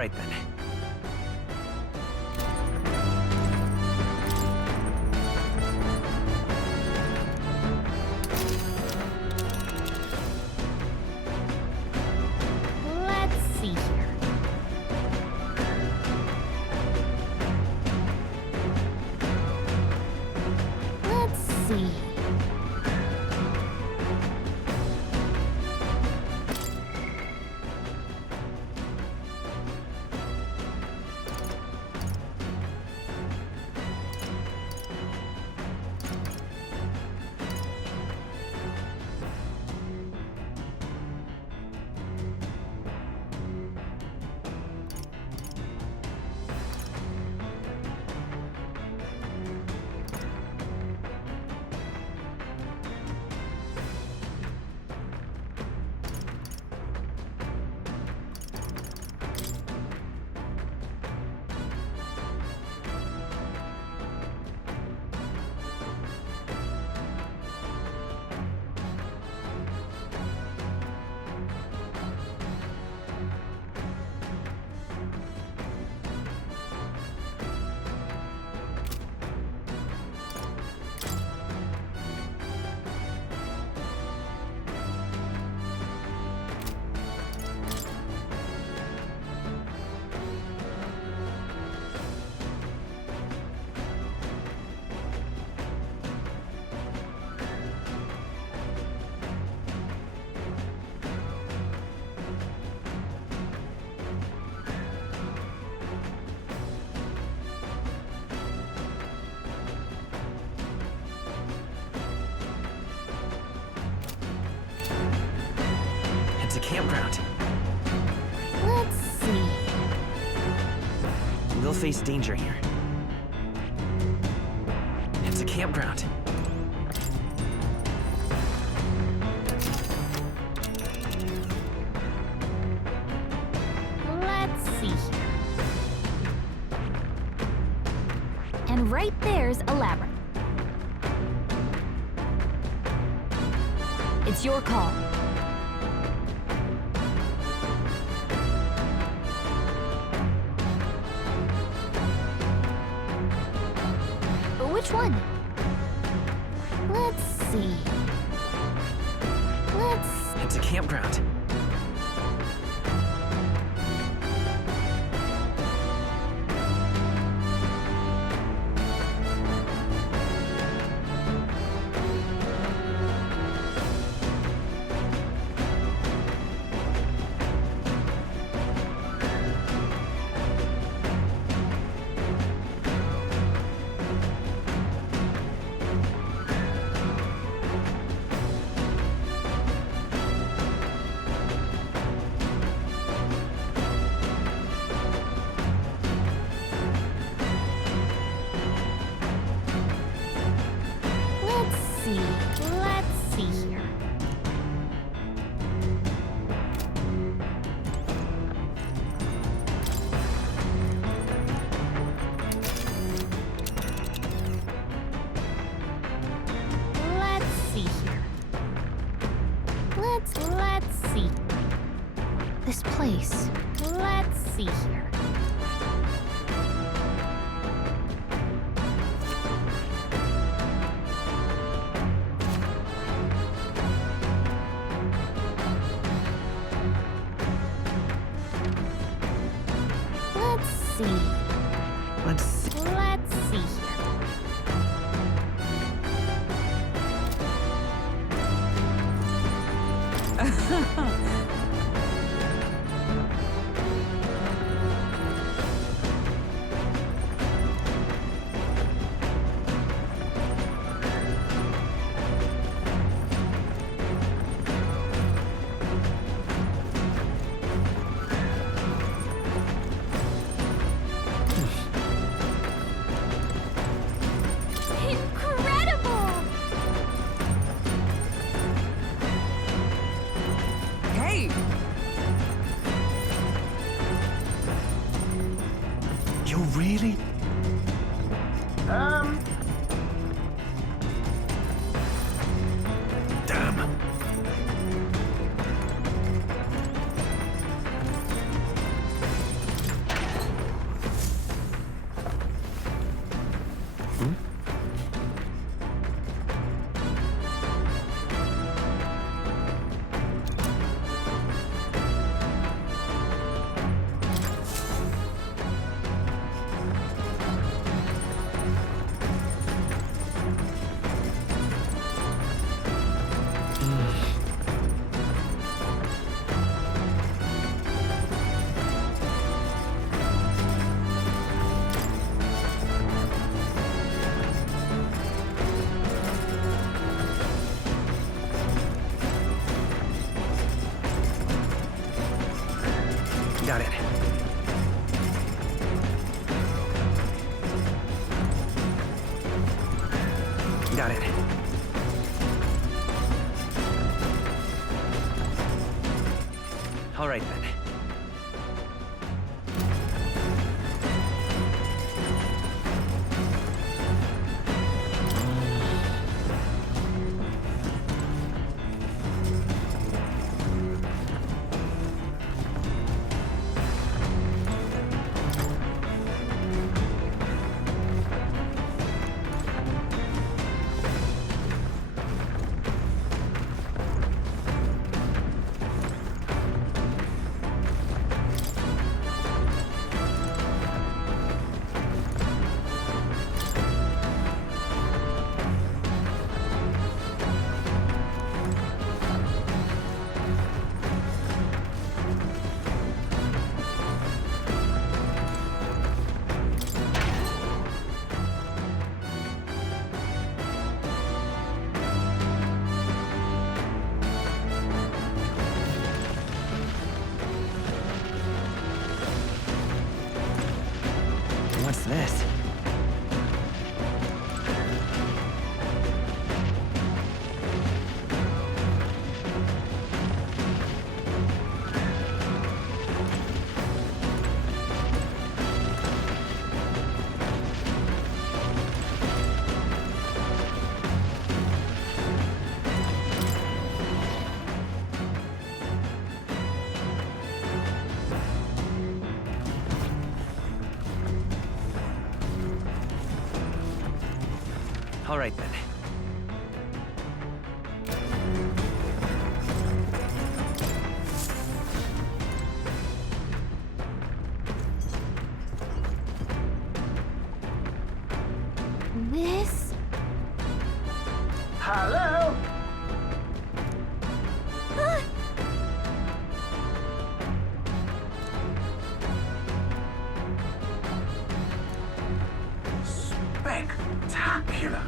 right then. Let's see here. Let's see. It's a campground. Let's see. We'll face danger here. It's a campground. Let's see here. And right there's a labyrinth. It's your call. But which one? Let's see. It's a campground. Let's see here. Let's see here. Let's see. This place. Let's see here. Let's see. Let's see here. You really? Damn. Got it. All right then. What's this? All right then. This? Hello? Ah! Spectacular.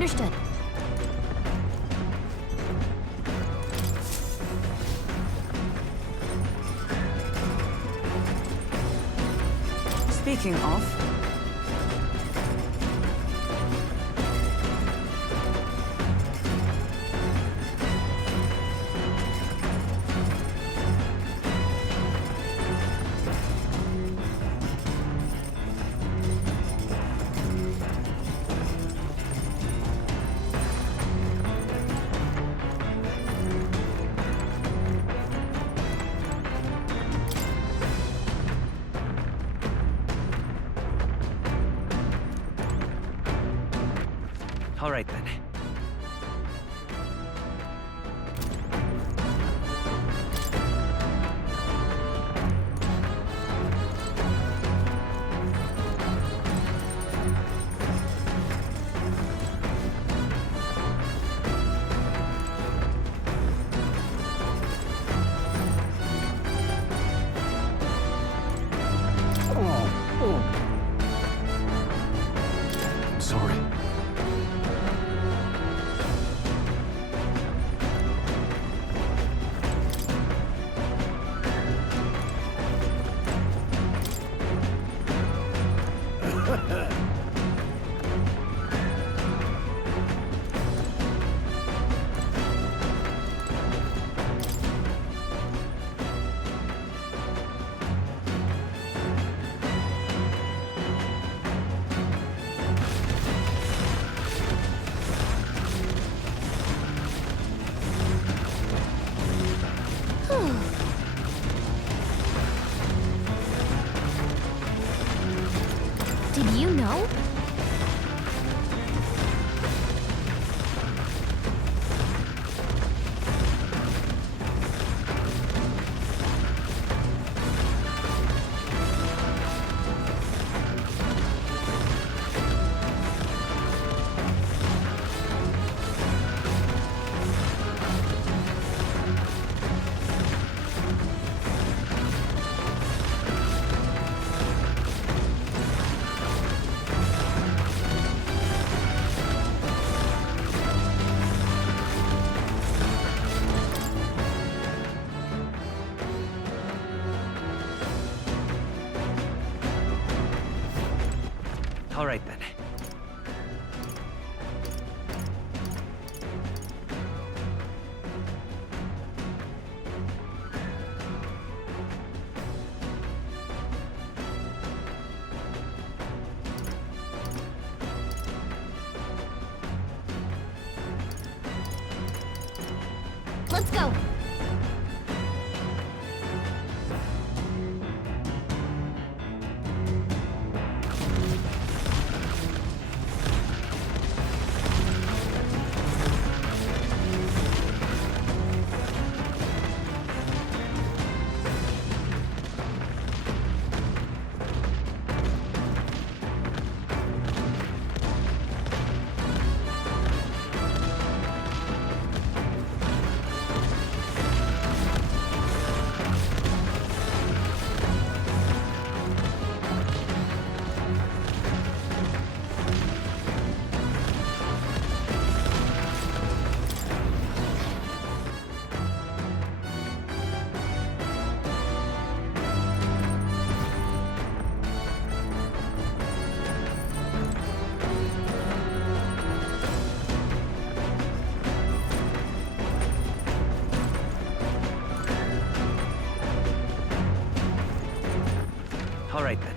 Understood. Speaking of... All right then. Sorry. Did you know? All right then. Let's go. All right then.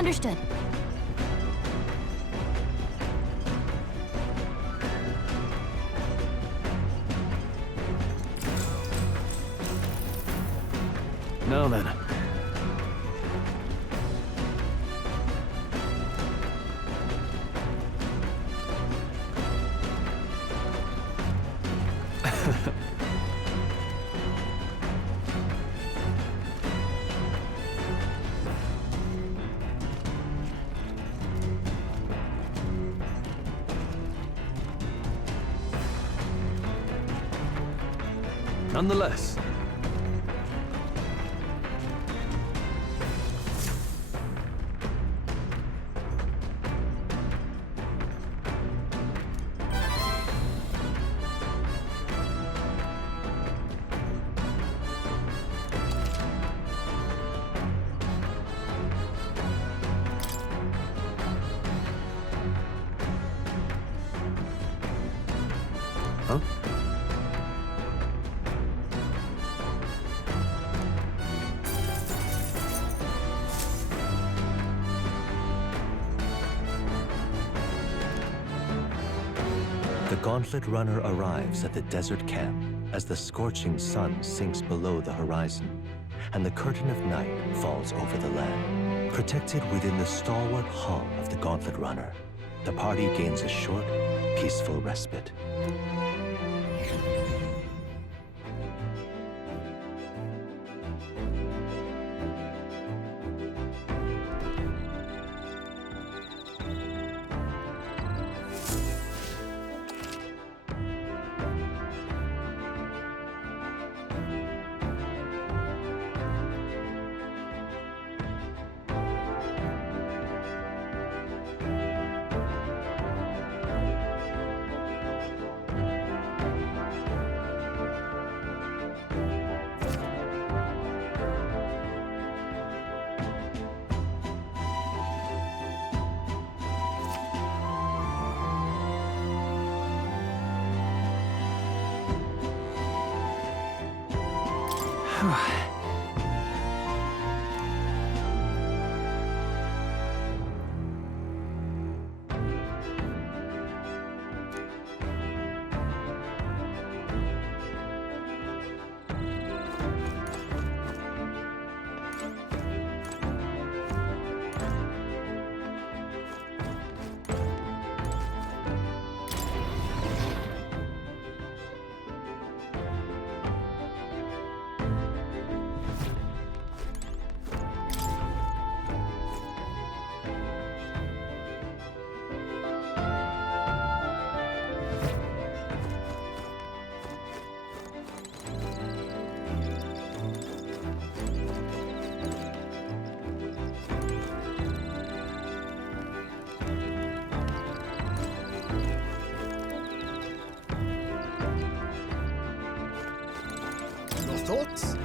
Understood. Now then. Nonetheless. Huh? The Gauntlet Runner arrives at the desert camp as the scorching sun sinks below the horizon and the curtain of night falls over the land. Protected within the stalwart hull of the Gauntlet Runner, the party gains a short, peaceful respite. Thoughts?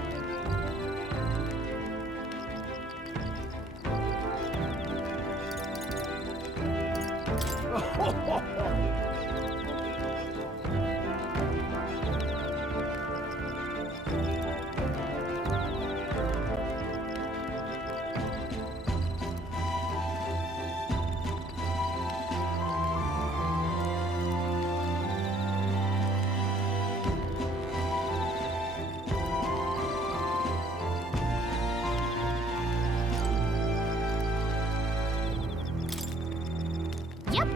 Yep.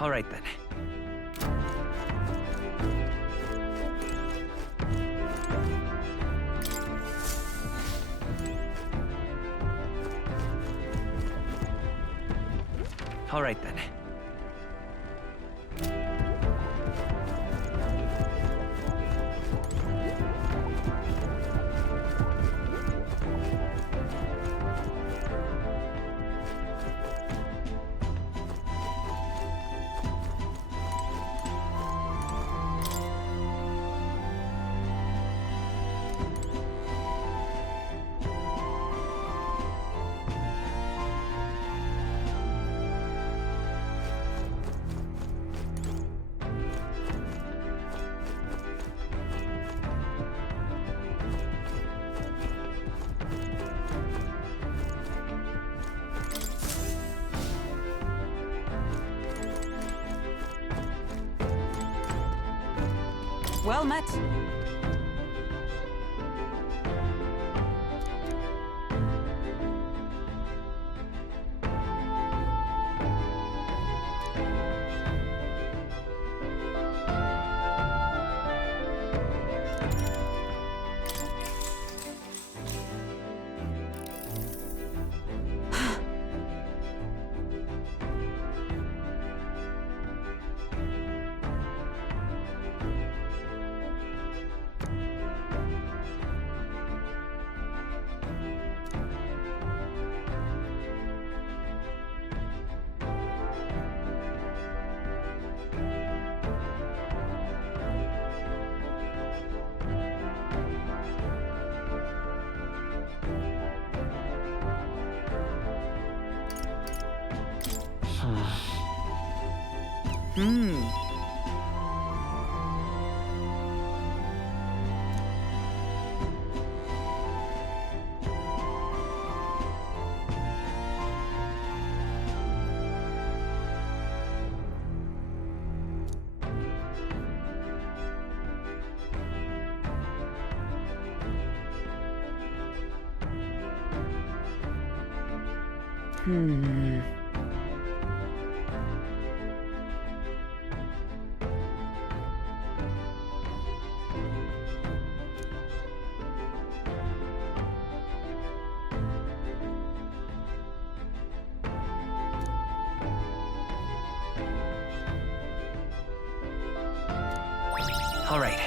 All right then. All right then. Well met. All right.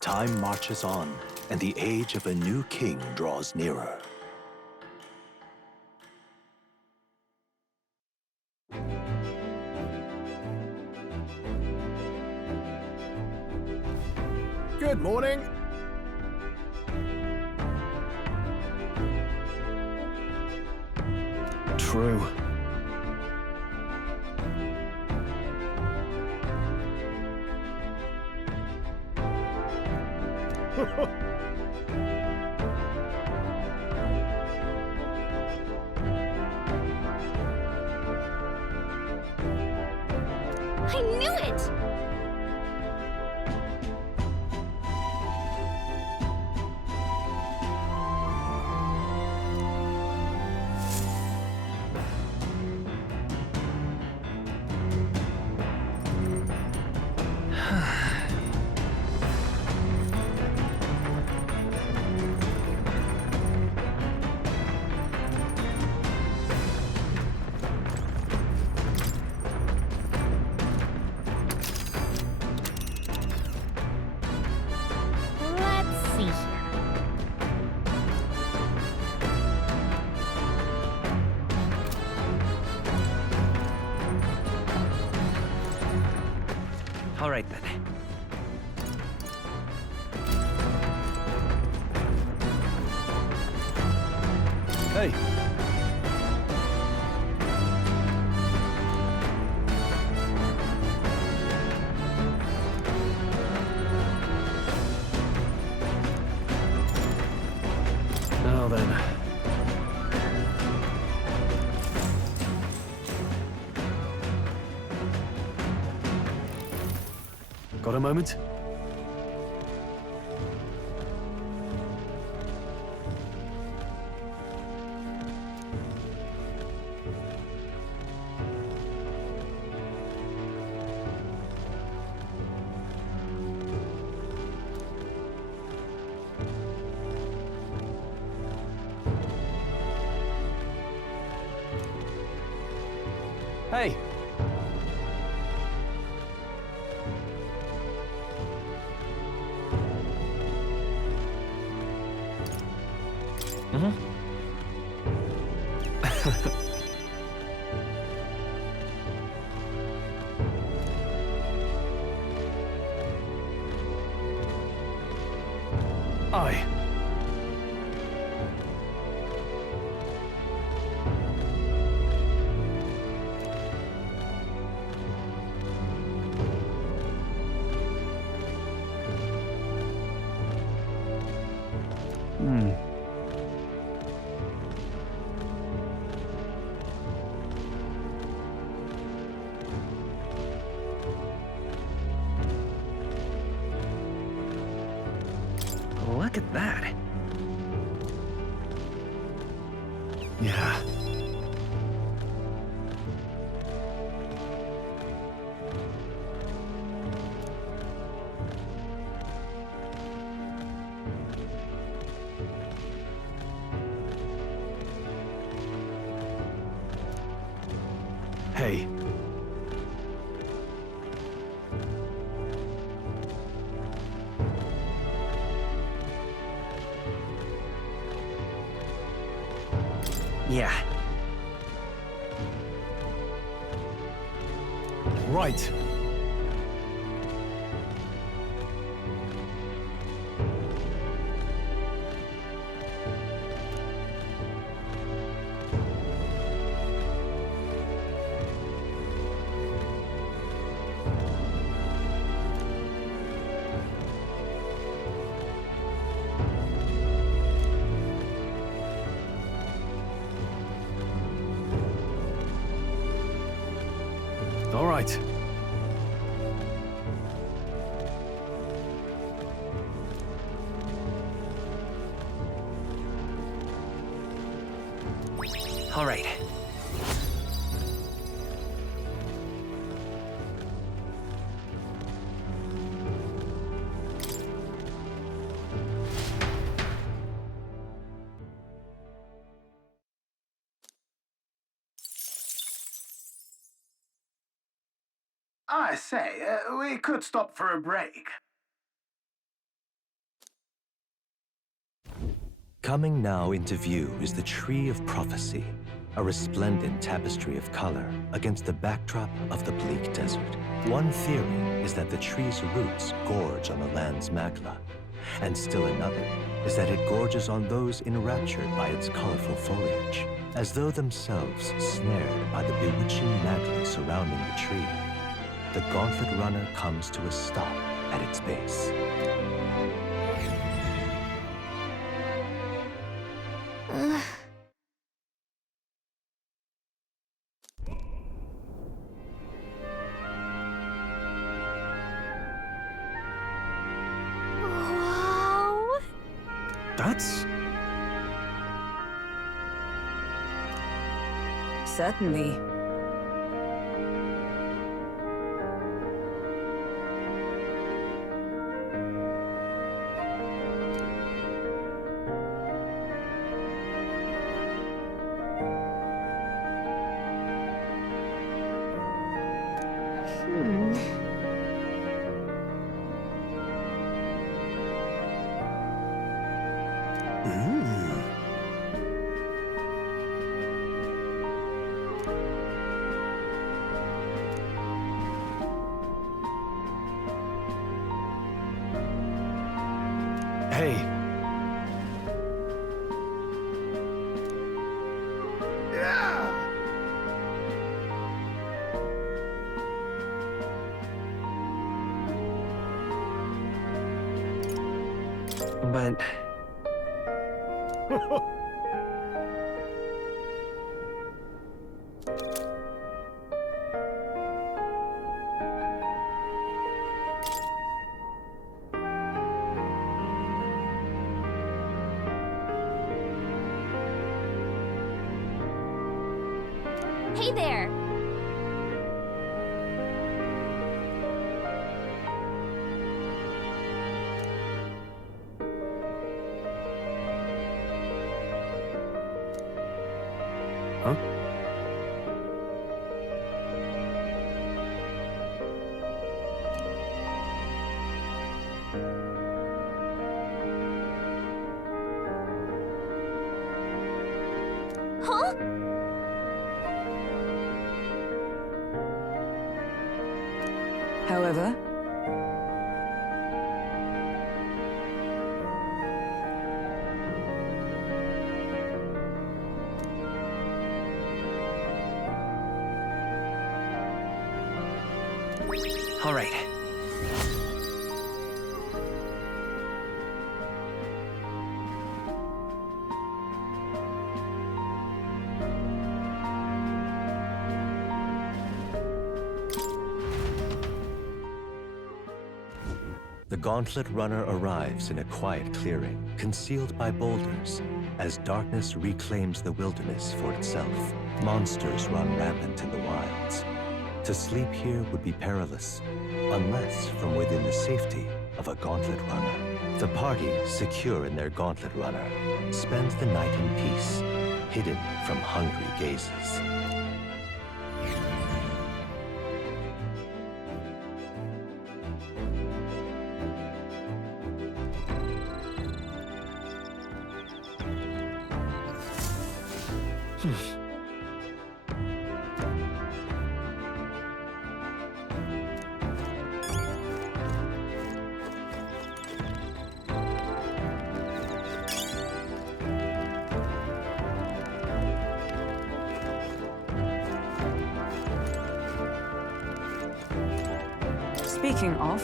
Time marches on, and the age of a new king draws nearer. Good morning. True. I knew it! Let's see here. All right then. Hey. Now then. Got a moment? Hey. Aye. Look at that. Yeah. Hey. Yeah. Right. All right. All right. I say, we could stop for a break. Coming now into view is the Tree of Prophecy, a resplendent tapestry of color against the backdrop of the bleak desert. One theory is that the tree's roots gorge on the land's magla, and still another is that it gorges on those enraptured by its colorful foliage, as though themselves snared by the bewitching magla surrounding the tree. The gauntlet runner comes to a stop at its base. Wow. That's... Certainly. Hey. But Hey there. Huh? Huh? However, all right. The gauntlet runner arrives in a quiet clearing, concealed by boulders. As darkness reclaims the wilderness for itself, monsters run rampant in the wilds. To sleep here would be perilous, unless from within the safety of a gauntlet runner. The party, secure in their gauntlet runner, spends the night in peace, hidden from hungry gazes. Speaking of,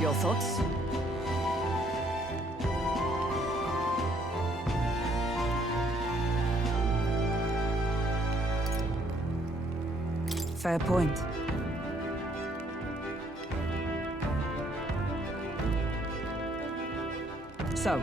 your thoughts? Fair point. So,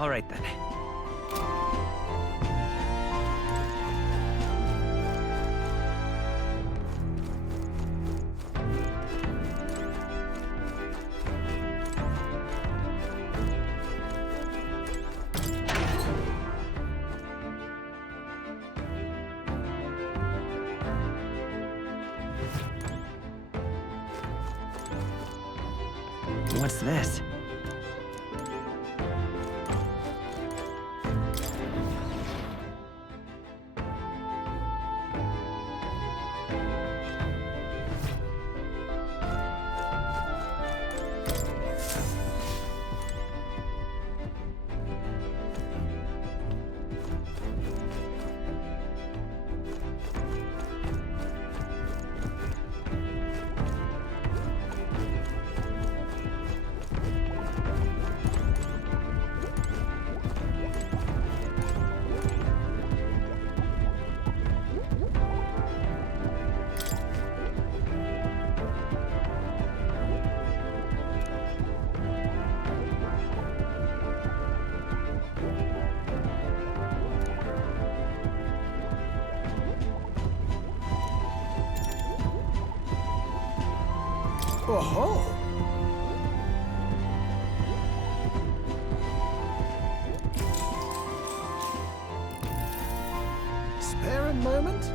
All right then. What's this? Oh-ho! Spare a moment?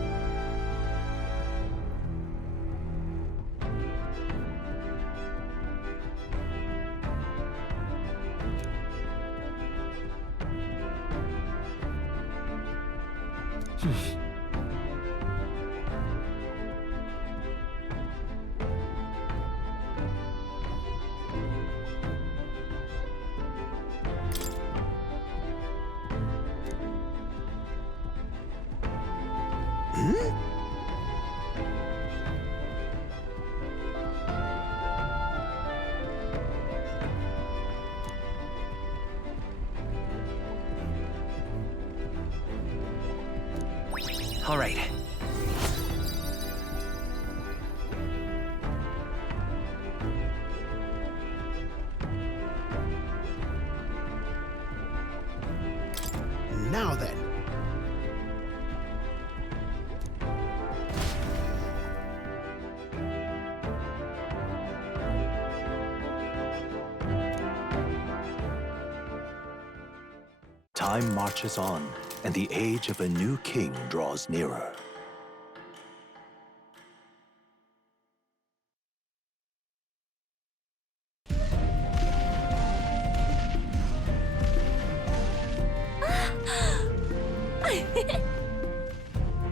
All right. Now then. Time marches on, and the age of a new king draws nearer.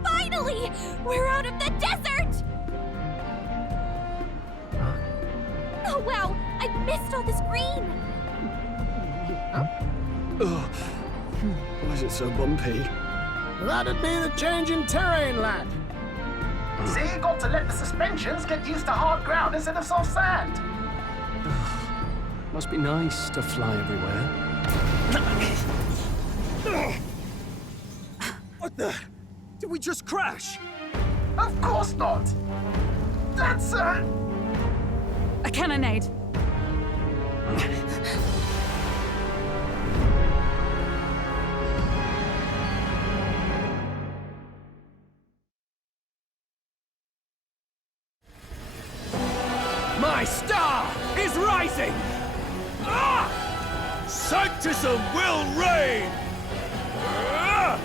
Finally! We're out of the desert! Oh, wow! I missed all this green! Why is it so bumpy? That'd be the change in terrain, lad. See, you got to let the suspensions get used to hard ground instead of soft sand. Must be nice to fly everywhere. What the? Did we just crash? Of course not. That's, A cannonade. My star is rising! Ah! Sanctism will reign! Ah!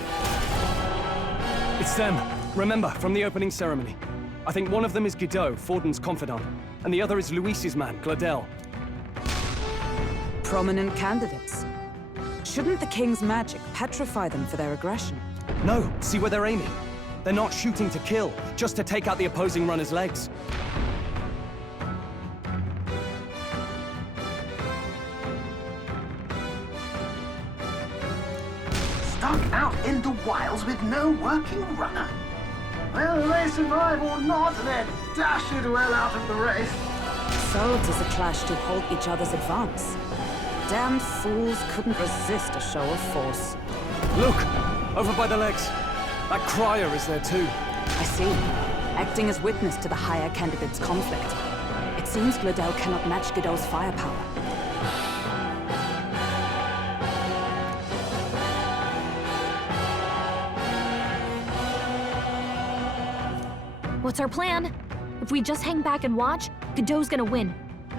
It's them. Remember, from the opening ceremony. I think one of them is Guido, Forden's confidant, and the other is Luis's man, Gladel. Prominent candidates. Shouldn't the king's magic petrify them for their aggression? No, see where they're aiming. They're not shooting to kill, just to take out the opposing runner's legs. stuck out in the wilds with no working runner. Whether they survive or not, they're dashed well out of the race. So it is a clash to halt each other's advance. Damned fools couldn't resist a show of force. Look! Over by the legs. That crier is there too. I see. Acting as witness to the higher candidate's conflict. It seems Gladel cannot match Guido's firepower. What's our plan? If we just hang back and watch, Godot's gonna win.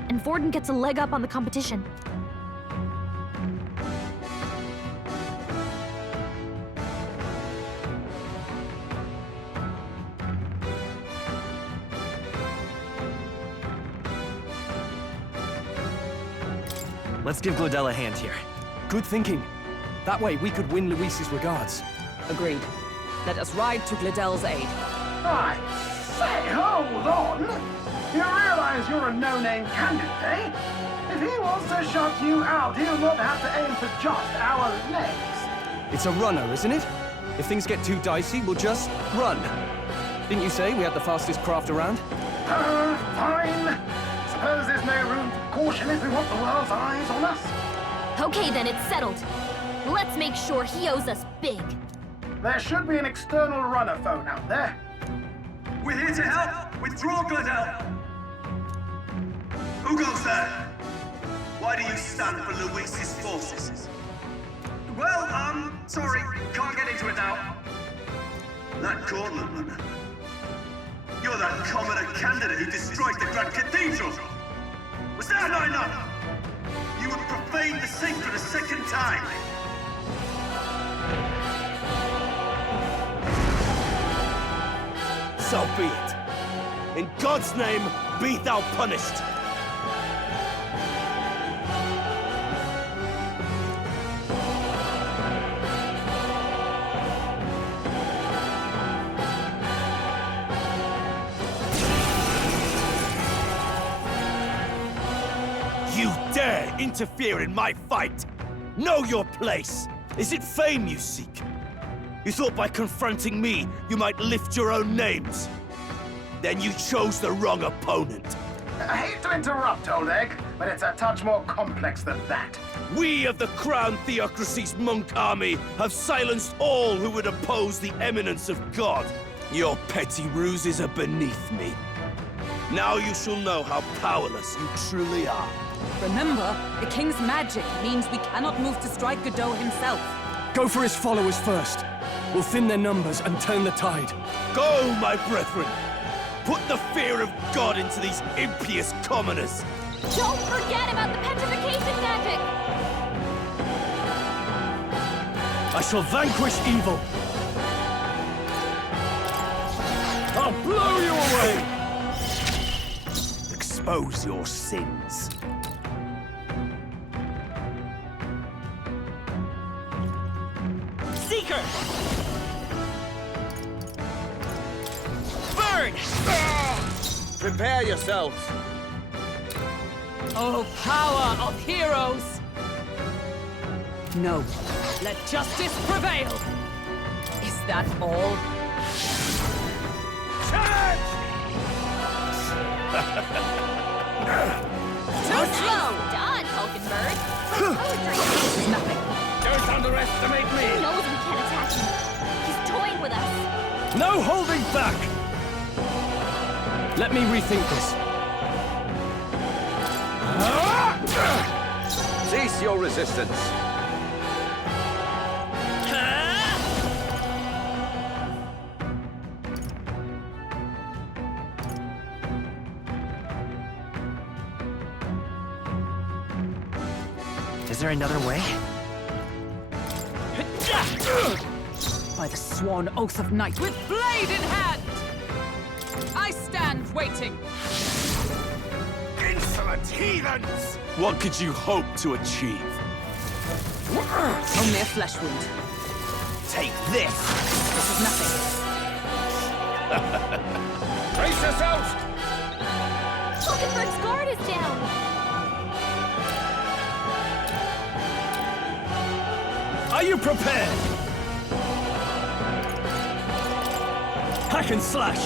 And Forden gets a leg up on the competition. Let's give Gladel a hand here. Good thinking. That way we could win Luis's regards. Agreed. Let us ride to Gladel's aid. I say, hold on! You realize you're a no-name candidate, eh? If he wants to shut you out, he'll not have to aim for just our legs. It's a runner, isn't it? If things get too dicey, we'll just run. Didn't you say we had the fastest craft around? Fine. Suppose there's no room for caution if we want the world's eyes on us. Okay, then it's settled. Let's make sure he owes us big. There should be an external runner phone out there. We're here to help! Withdraw, Gladel! Who goes there? Why do you stand for Luis's forces? Well, sorry, can't get into it now. That gauntlet runner. You're that commoner candidate who destroyed the Grand Cathedral! Was that not enough? You would profane the sacred a second time! So be it. In God's name, be thou punished. You dare interfere in my fight? Know your place. Is it fame you seek? You thought by confronting me, you might lift your own names. Then you chose the wrong opponent. I hate to interrupt, Oleg, but it's a touch more complex than that. We of the Crown Theocracy's monk army have silenced all who would oppose the eminence of God. Your petty ruses are beneath me. Now you shall know how powerless you truly are. Remember, the king's magic means we cannot move to strike Godot himself. Go for his followers first. We'll thin their numbers and turn the tide. Go, my brethren! Put the fear of God into these impious commoners! Don't forget about the petrification magic! I shall vanquish evil. I'll blow you away! Expose your sins. Seeker! Burn! Prepare yourselves! Oh, power of heroes! No. Let justice prevail! Is that all? Too slow! Done, Hulkenberg! This is nothing. Don't underestimate He me! knows we can't attack him. He's toying with us. No holding back! Let me rethink this. Cease your resistance. Is there another way? By the sworn oath of night, with blade in hand! I stand waiting. Insolent heathens! What could you hope to achieve? Only a flesh wound. Take this! This is nothing. Brace yourselves! Hulkenberg's guard is down. Are you prepared? Hack and slash!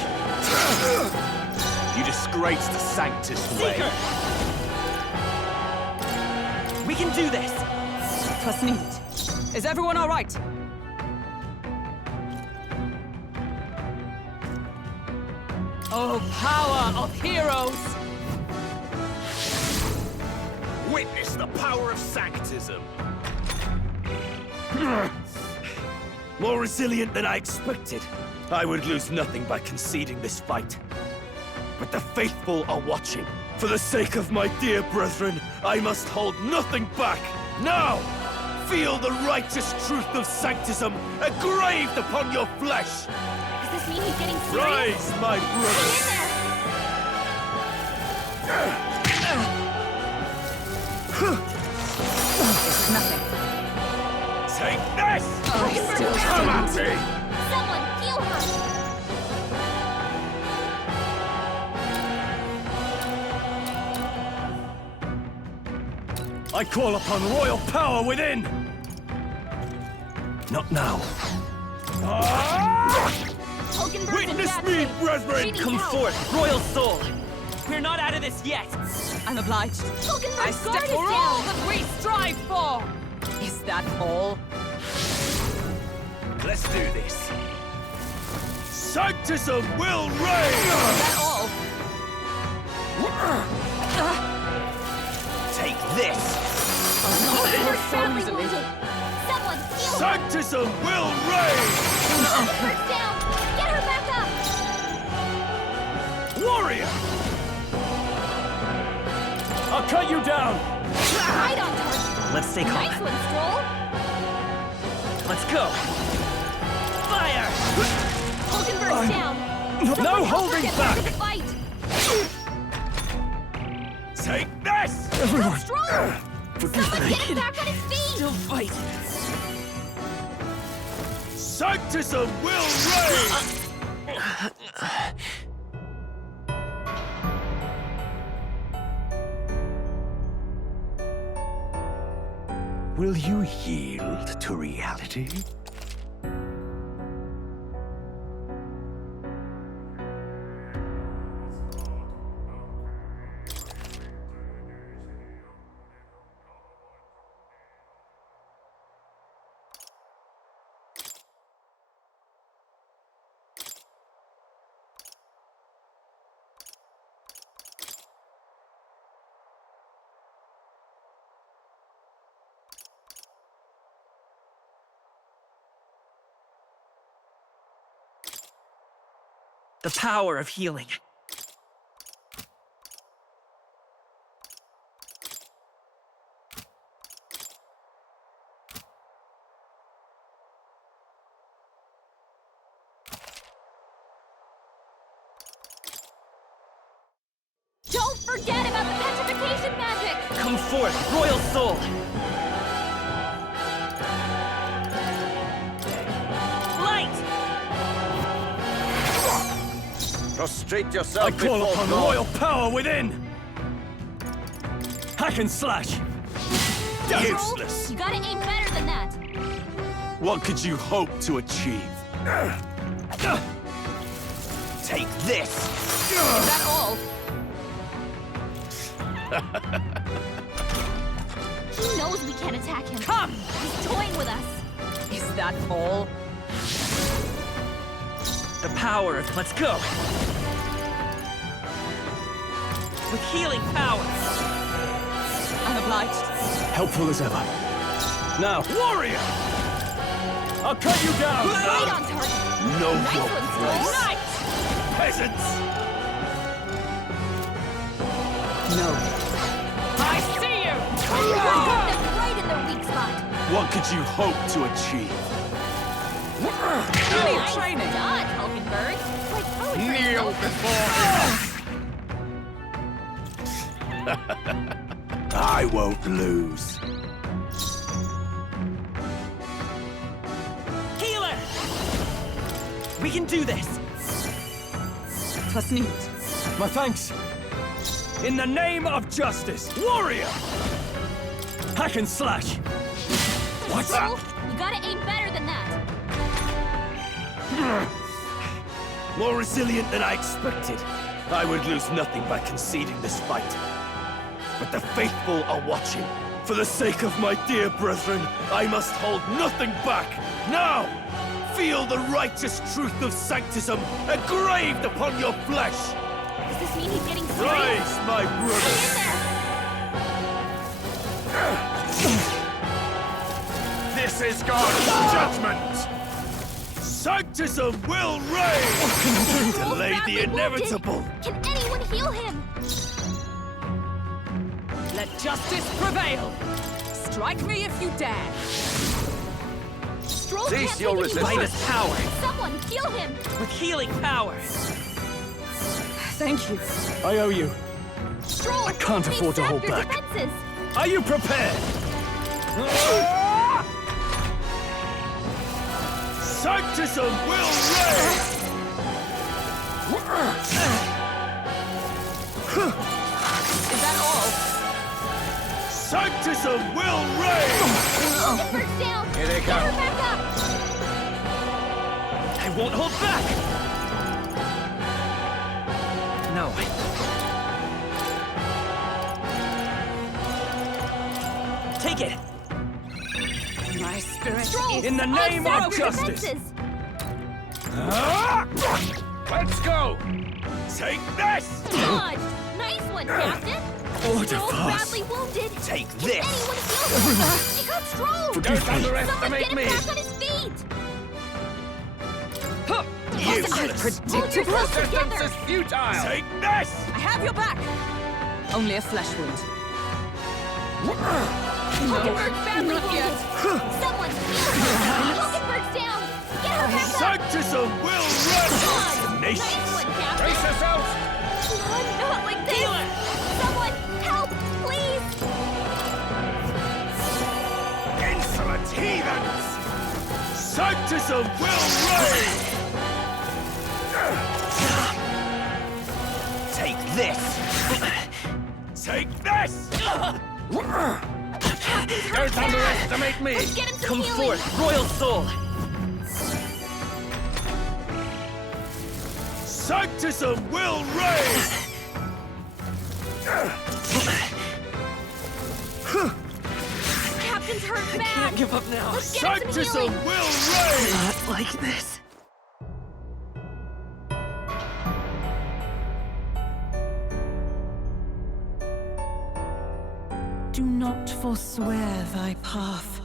You disgrace the Sanctus way. Seeker! We can do this! Trust needed. Is everyone all right? Oh, power of heroes! Witness the power of Sanctism. More resilient than I expected. I would lose nothing by conceding this fight. But the faithful are watching. For the sake of my dear brethren, I must hold nothing back. Now, feel the righteous truth of Sanctism engraved upon your flesh. Does this mean he's getting serious? Rise, my Get brothers. in there! This is nothing. Take this! Hulkenberg's still Come down. at me! Someone heal her! I call upon royal power within! Not now. Hulkenberg's in Witness bad me, shape. brethren! She needs Come help. forth, Royal Soul! We're not out of this yet! I'm obliged. Hulkenberg's I guard step is for all down. that we strive for! Is that all? Let's do this. Sanctism will Is reign! that all? Take this! Hulkenberg's badly wounded. Someone heal her! Sanctism will reign! Hulkenberg's down! Get her back up! Warrior! I'll cut you down! Right on target! Let's stay calm. Nice one, Stroll! Let's go! Fire! Hulkenberg's down! No Someone help her holding get back back! to the fight! Take this! Everyone, Stroll! forgive Someone me. get him back on his feet! Still fight! Sanctism will reign! Will you yield to reality? The power of healing. Don't forget about the petrification magic! Come forth, Royal Soul! Light! Prostrate yourself I call before upon the God. royal power within! Hack and slash! Useless! You gotta aim better than that! What could you hope to achieve? Take this! Is that all? He knows we can't attack him. Come! He's toying with us. Is that all? The power of... Let's go! With healing power! I'm obliged. Helpful as ever. Now, warrior! I'll cut you down! Right on target. Know Nice your one, place, Stroll. peasants! No. I see you! Put them right in their weak spot. What could you hope to achieve? Nice training. dodge, Hulkenberg. Like, oh, Kneel before him! I won't lose. Healer! We can do this! Twas neat. My thanks. In the name of justice, warrior! Hack and slash! What's Stroll, you gotta aim better than that. More resilient than I expected. I would lose nothing by conceding this fight. But the faithful are watching. For the sake of my dear brethren, I must hold nothing back. Now, feel the righteous truth of sanctism engraved upon your flesh. Does this mean he's getting serious? Rise, my Hang brothers. in there. This is God's judgment! Sanctism will reign! Stroll's Delay badly the inevitable! wounded. Can anyone heal him? Let justice prevail. Strike me if you dare. Stroll Cease can't your take any resistance. more. Midas power! Someone heal him! With healing power! Thank you. I owe you. Stroll, I can't they've afford to sapped hold your back. defenses. Are you prepared? Sanctism will reign! Is that all? Sanctism will reign! Hulkenberg's down. Here they Get come. her back up. I won't hold back! No. Take it! My spirit Stroll, In the name unsap of your justice. defenses. Let's go! Take this! Dodged. Nice one, Captain. Order Stroll's fast. badly wounded. Take Can this! anyone heal him? He got Stroll. Forgive Don't me. Someone underestimate get him me! back on his feet. Useless! Hold yourself Resistance together. is futile! Take this! I have your back. Only a flesh wound. Hulkenberg's badly not wounded. yet. Someone heal him. Hulkenberg's down. Get her back up. Sanctism will reign! Nice Nations! one, Captain. Brace yourselves! Not like this. Someone help, please. Insolent heathens! Sanctism will reign! Take this! Take this! Don't underestimate me! Let's get him some Come healing. forth, Royal Soul! Sanctism will reign! Captain's hurt bad. Can't give up now. Let's get him some Sanctism healing. will reign! Not like this. Do not forswear thy path.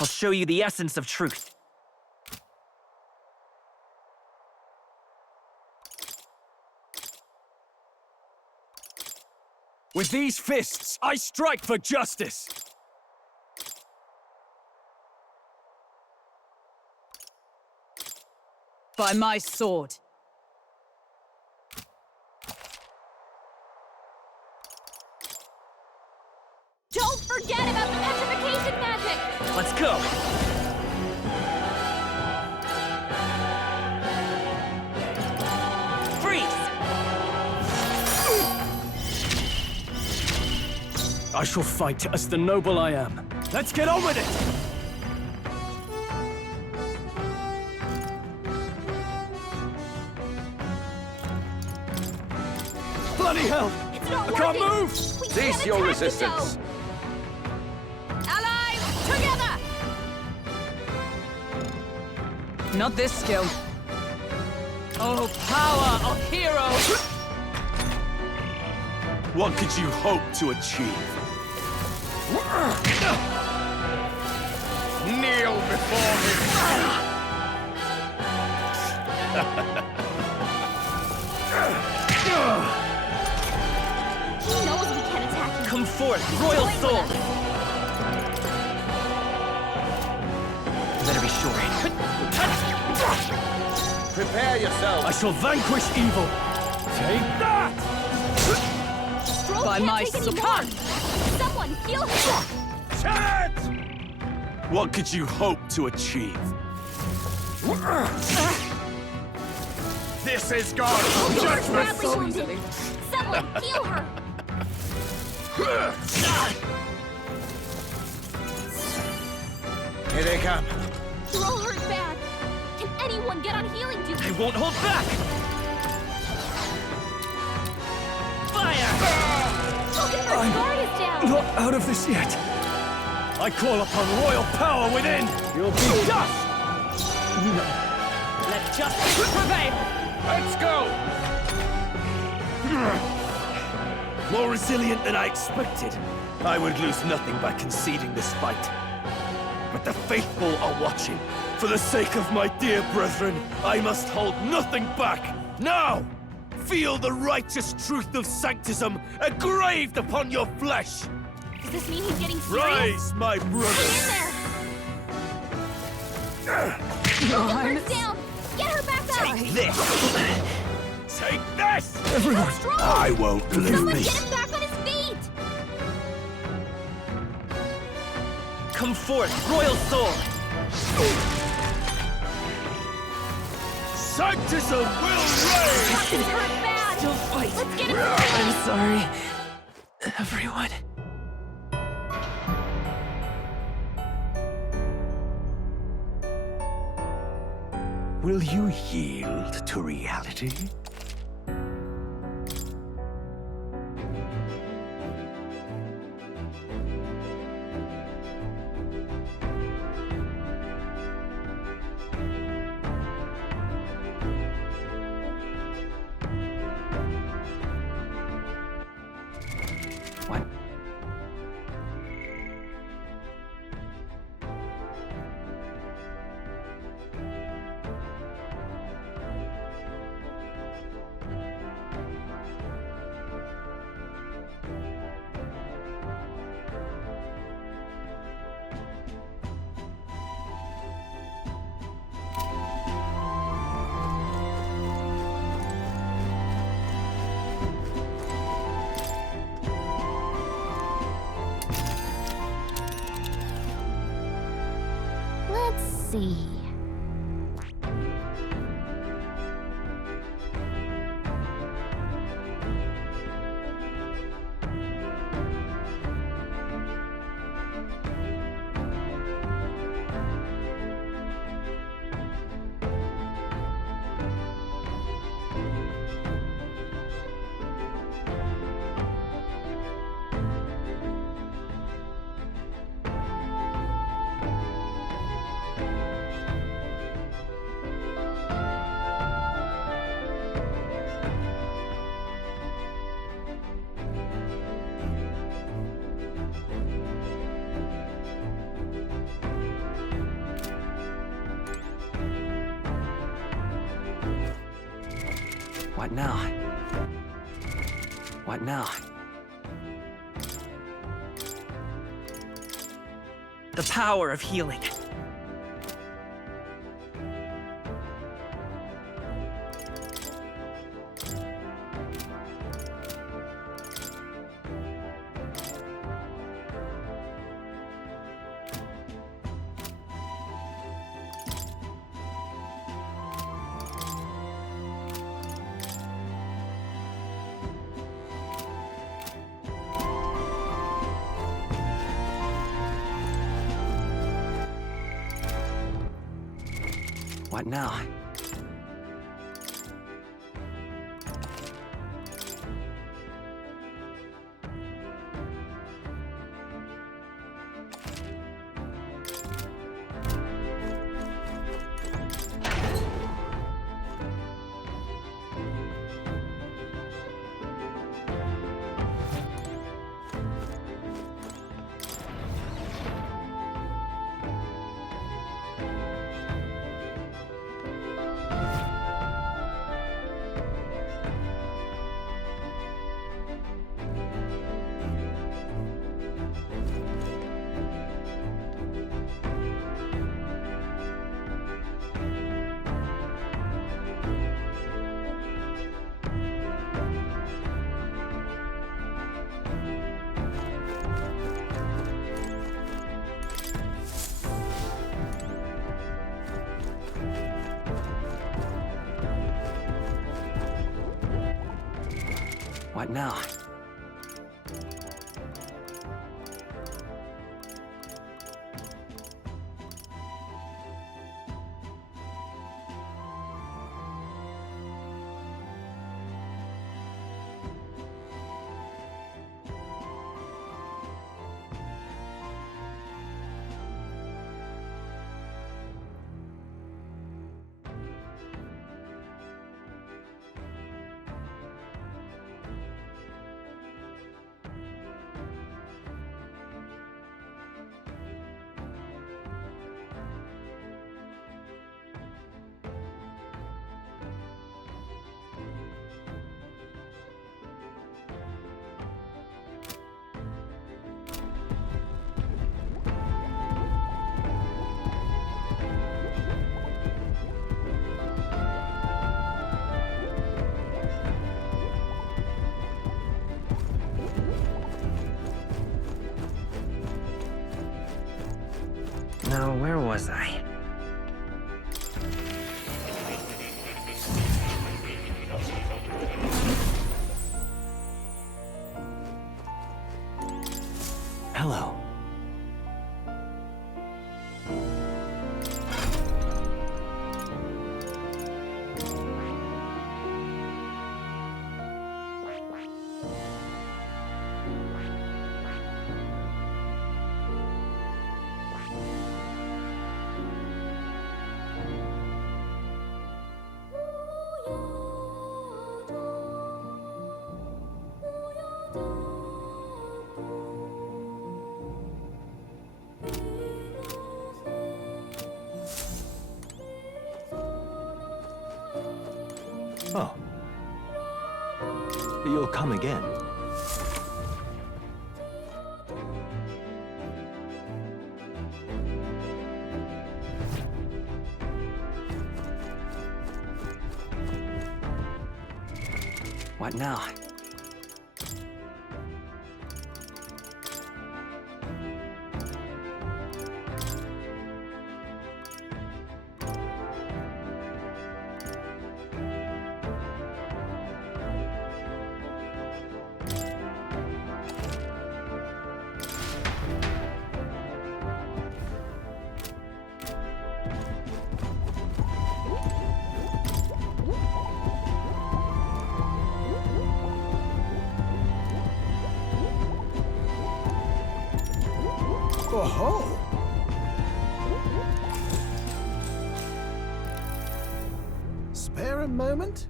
I'll show you the essence of truth. With these fists, I strike for justice! By my sword. Don't forget about the petrification magic! Let's go! Freeze! I shall fight as the noble I am. Let's get on with it! Bloody hell! It's not I can't working. move! We Cease can't your attack resistance. the dough. Allies, together! Not this skill. Oh, power of heroes! What could you hope to achieve? Kneel before him. He knows we can't attack him. Come forth, royal Join with soul! us. Better be sure. Prepare yourself. I shall vanquish evil! Take that! Stroll By can't my take any sword. more. Someone heal him! Chance! What could you hope to achieve? This is God's She's judgment. badly wounded. Someone heal her! Here they come. You're all hurt bad. Can anyone get on healing duty? I won't hold back! Fire! Vulcan's guard is down! Not out of this yet! I call upon royal power within! You'll be dust! Let justice prevail! Let's go. More resilient than I expected. I would lose nothing by conceding this fight. But the faithful are watching. For the sake of my dear brethren, I must hold nothing back. Now! Feel the righteous truth of sanctism engraved upon your flesh! Does this mean he's getting serious? Rise, my brothers! Get in there! Vulcan's down! Get her back up! Take this! Take this! Everyone, Strong! I won't leave Someone me. get him back on his feet! Come forth, royal soul! Sanctism will reign! Vulcan's hurt bad! Still fight! Let's get him I'm sorry, everyone. Will you yield to reality? What? Let's see. What now? What now? The power of healing. What now? What now? Now, where was I? Hello. Oh. You'll come again. What now? Oh-ho! Spare a moment?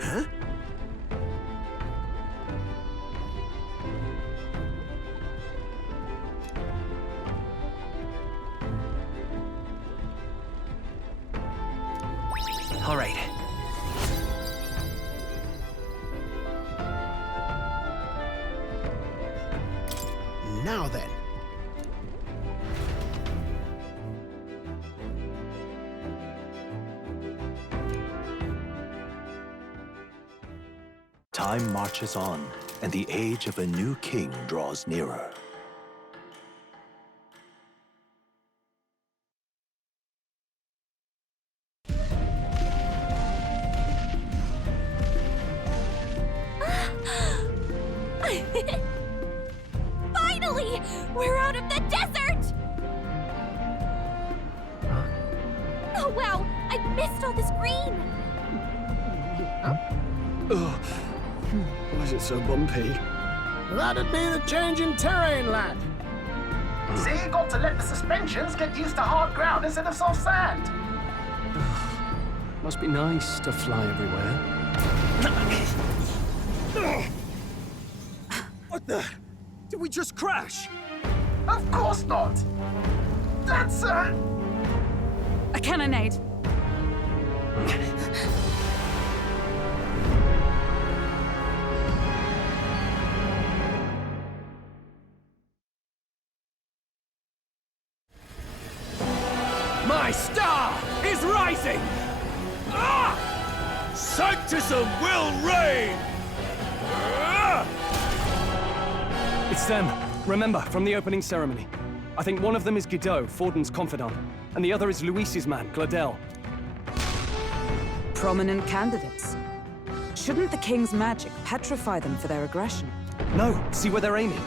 Huh? All right. Now then. Time marches on, and the age of a new king draws nearer. Finally! We're out of the desert! Oh wow! I missed all this green! Why is it so bumpy? That'd be the change in terrain, lad. See, you got to let the suspensions get used to hard ground instead of soft sand. Must be nice to fly everywhere. What the? Did we just crash? Of course not. That's A cannonade. My star is rising! Ah! Sanctism will reign! Ah! It's them. Remember, from the opening ceremony. I think one of them is Godot, Forden's confidant, and the other is Luis's man, Gladel. Prominent candidates. Shouldn't the king's magic petrify them for their aggression? No, see where they're aiming.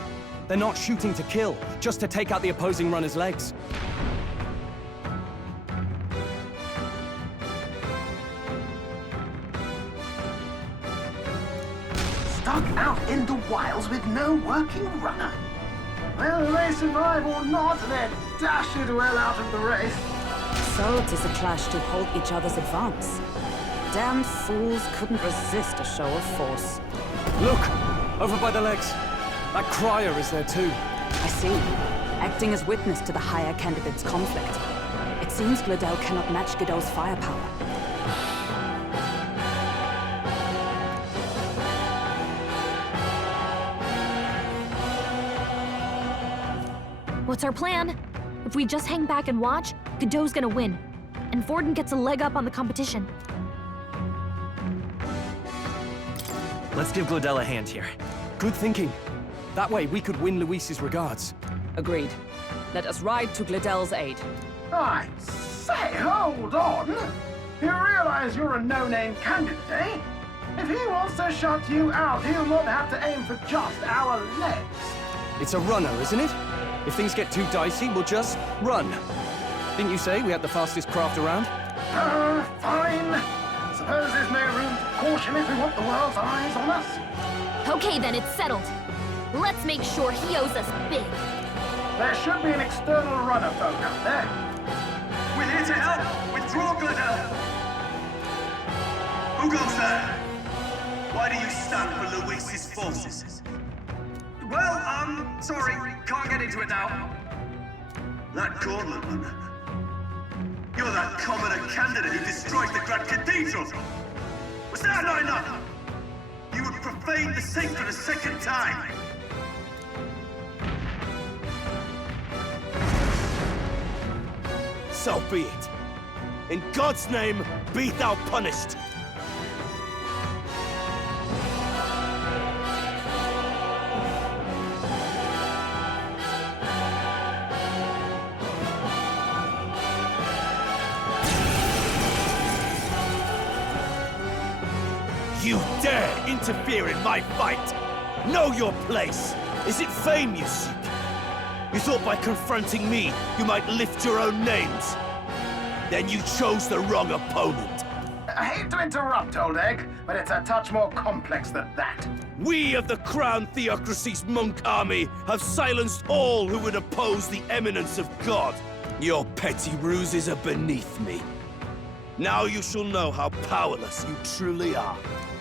They're not shooting to kill, just to take out the opposing runner's legs. stuck out in the wilds with no working runner. Whether they survive or not, they're dashed well out of the race. So it is a clash to halt each other's advance. Damned fools couldn't resist a show of force. Look! Over by the legs. That crier is there too. I see. Acting as witness to the higher candidate's conflict. It seems Gladel cannot match Godot's firepower. What's our plan? If we just hang back and watch, Godot's gonna win. And Forden gets a leg up on the competition. Let's give Gladel a hand here. Good thinking. That way we could win Luis's regards. Agreed. Let us ride to Gladel's aid. I say, hold on. You realize you're a no-name candidate, eh? If he wants to shut you out, he'll not have to aim for just our legs. It's a runner, isn't it? If things get too dicey, we'll just run. Didn't you say we had the fastest craft around? Fine. Suppose there's no room for caution if we want the world's eyes on us. Okay then, it's settled. Let's make sure he owes us big. There should be an external runner folk out there. We're here to help! Withdraw, Gladel! Who goes there? Why do you stand for Luis's forces? Well, sorry, can't get into it now. That Gauntlet runner. You're that commoner candidate who destroyed the Grand Cathedral! Was that not enough? You would profane the sacred a second time! So be it. In God's name, be thou punished. You dare interfere in my fight! Know your place! Is it fame you seek? You thought by confronting me, you might lift your own names? Then you chose the wrong opponent. I hate to interrupt, old egg, but it's a touch more complex than that. We of the Crown Theocracy's monk army have silenced all who would oppose the eminence of God. Your petty ruses are beneath me. Now you shall know how powerless you truly are.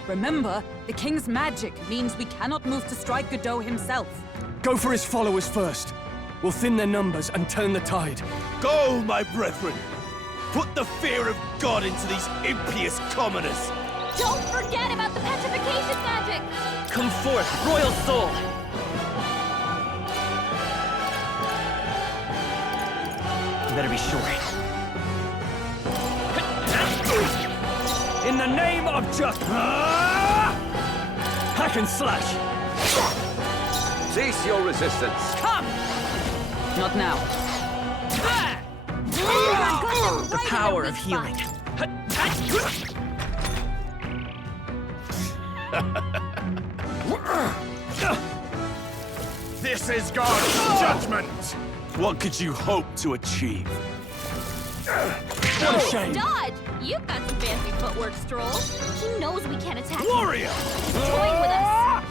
Remember, the king's magic means we cannot move to strike Godot himself. Go for his followers first. We'll thin their numbers and turn the tide. Go, my brethren! Put the fear of God into these impious commoners! Don't forget about the petrification magic! Come forth, royal soul! You better be sure. In the name of just... hack and slash! Cease your resistance. Come! Not now. The power of healing. This is God's judgment. What could you hope to achieve? What a shame! Dodge! You've got some fancy footwork, Stroll. He knows we can't attack him. Warrior! He's toying with us.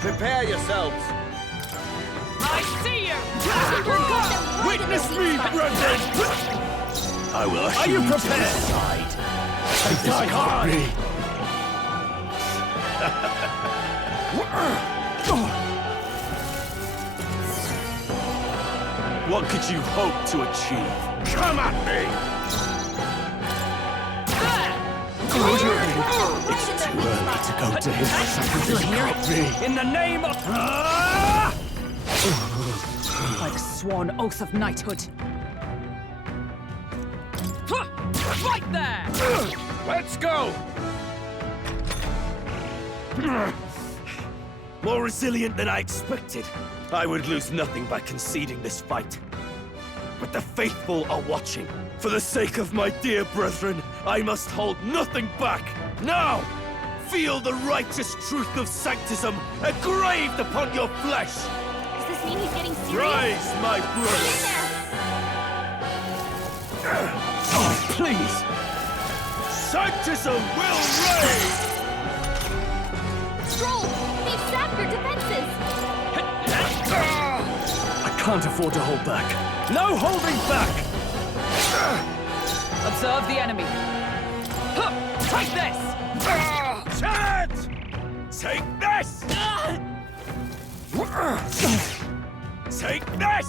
Prepare yourselves. I see you! We're good them right in Witness the me, weak spot. brethren! I will usher Are you to the prepared? side. Die hard! What could you hope to achieve? Come at me. It's too early to go to his sacrifice. In the name of... By the sworn oath of knighthood. Right there! Let's go. More resilient than I expected. I would lose nothing by conceding this fight. But the faithful are watching. For the sake of my dear brethren, I must hold nothing back. Now, feel the righteous truth of sanctism engraved upon your flesh. Does this mean he's getting serious? Rise, my Get in brothers. there! Oh, please! Sanctism will reign! Stroll! They've sapped your defenses! I can't afford to hold back. No holding back! Observe the enemy. Take this! Chad! Take this! Take this!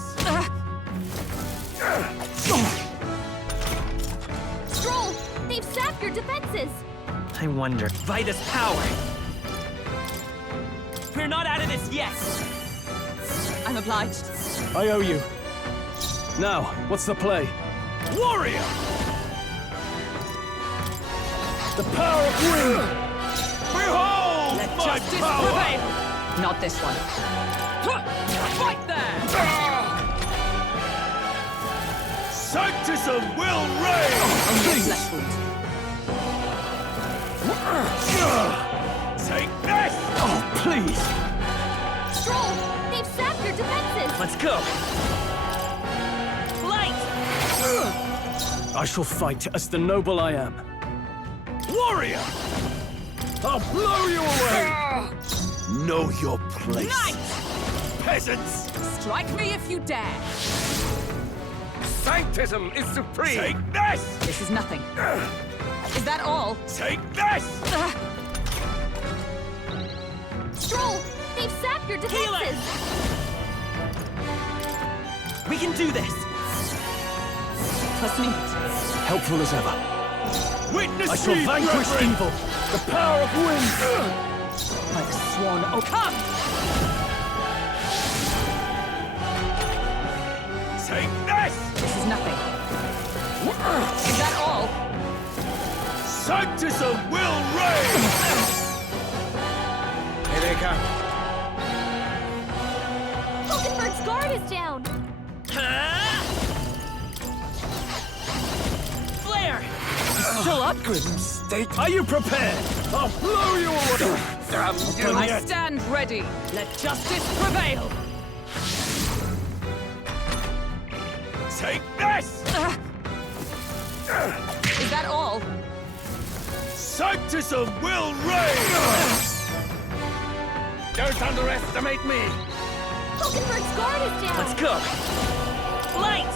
Stroll! They've sapped your defenses! I wonder... Vitus power! We're not out of this yet! I'm obliged. I owe you. Now, what's the play? Warrior! The power of wind! Behold Let my justice power! prevail! Not this one. Right there! Sanctism will reign! Only a flesh wound. Take this! Oh, please! Stroll! They've sapped your defenses! Let's go! Light! I shall fight as the noble I am. Warrior! I'll blow you away! Know your place. Knight! Peasants! Strike me if you dare. Sanctism is supreme. Take this! This is nothing. Is that all? Take this! Stroll! They've sapped your defenses! We can do this! Trust me. Helpful as ever. Witness I shall me, vanquish brethren! evil! The power of wind! By the sworn oath. Come! Take this! This is nothing. Is that all? Sanctism will reign! Here they come. Hulkenberg's guard is down! Flare! Still up? Grim state. Are you prepared? I'll blow you away! Damn you. I stand ready. Let justice prevail! Take this! Is that all? Sanctism will reign! Don't underestimate me. Hulkenberg's guard is down! Let's go! Light!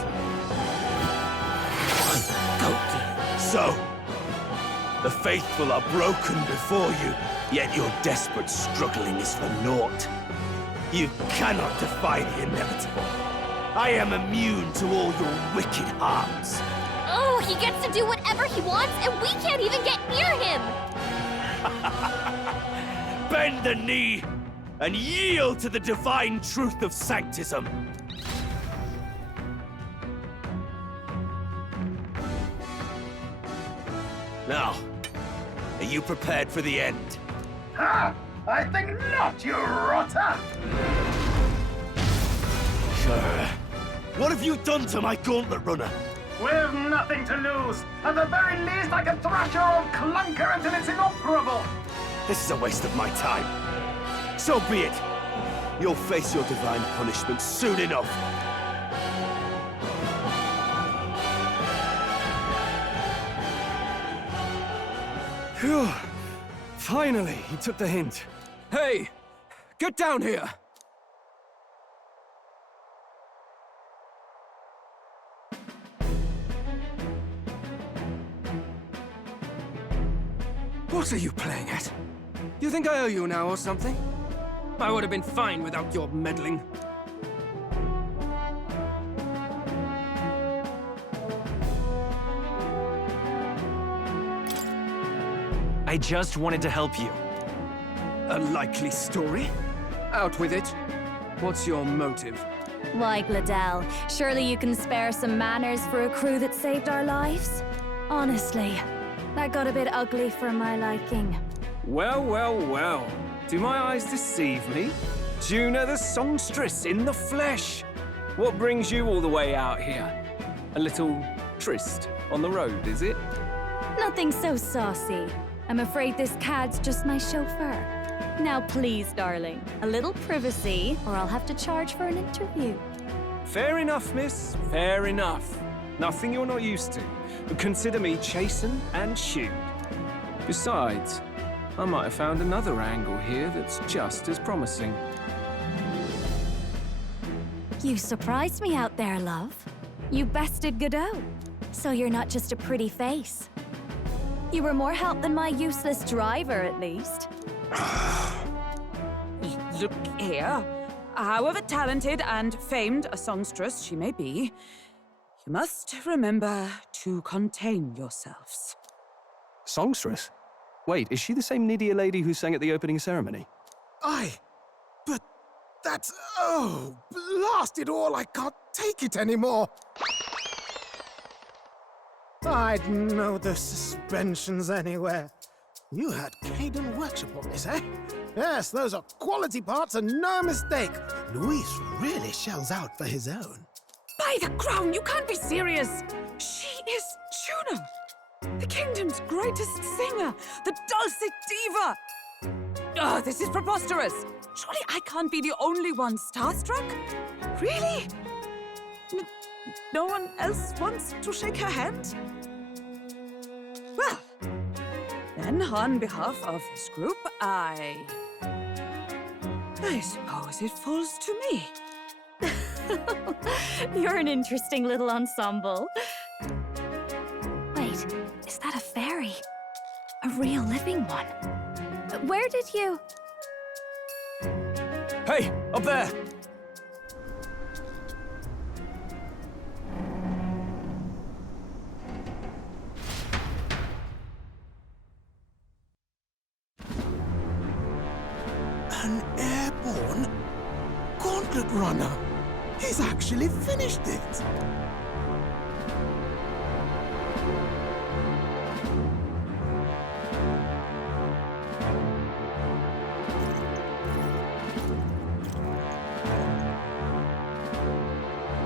So, the faithful are broken before you, yet your desperate struggling is for naught. You cannot defy the inevitable. I am immune to all your wicked harms. Oh, he gets to do whatever he wants, and we can't even get near him! Bend the knee and yield to the divine truth of sanctism. Now, are you prepared for the end? Ha! I think not, you rotter! Sure. What have you done to my gauntlet runner? We've nothing to lose. At the very least, I can thrash your old clunker until it's inoperable. This is a waste of my time. So be it. You'll face your divine punishment soon enough. Phew. Finally, he took the hint. Hey, get down here! What are you playing at? You think I owe you now or something? I would have been fine without your meddling. I just wanted to help you. A likely story? Out with it. What's your motive? Why, Gladell, surely you can spare some manners for a crew that saved our lives? Honestly, that got a bit ugly for my liking. Well, well, well. Do my eyes deceive me? Juna the songstress in the flesh. What brings you all the way out here? A little tryst on the road, is it? Nothing so saucy. I'm afraid this cad's just my chauffeur. Now please, darling, a little privacy, or I'll have to charge for an interview. Fair enough, miss. Fair enough. Nothing you're not used to. But consider me chastened and shooed. Besides, I might have found another angle here that's just as promising. You surprised me out there, love. You bested Godot. So you're not just a pretty face. You were more help than my useless driver, at least. Look here. However talented and famed a songstress she may be, you must remember to contain yourselves. Songstress? Wait, is she the same Nydia lady who sang at the opening ceremony? Aye, but that's... oh, blast it all, I can't take it anymore. I'd know the suspensions anywhere. You had Caden workshop on this, eh? Yes, those are quality parts and no mistake. Luis really shells out for his own. By the crown, you can't be serious! She is Juna, the kingdom's greatest singer, the dulcet diva! Oh, this is preposterous! Surely I can't be the only one starstruck? Really? No one else wants to shake her hand? Well, then on behalf of this group, I suppose it falls to me. You're an interesting little ensemble. Wait, is that a fairy? A real living one? Where did you... Hey, up there! An airborne gauntlet runner. He's actually finished it.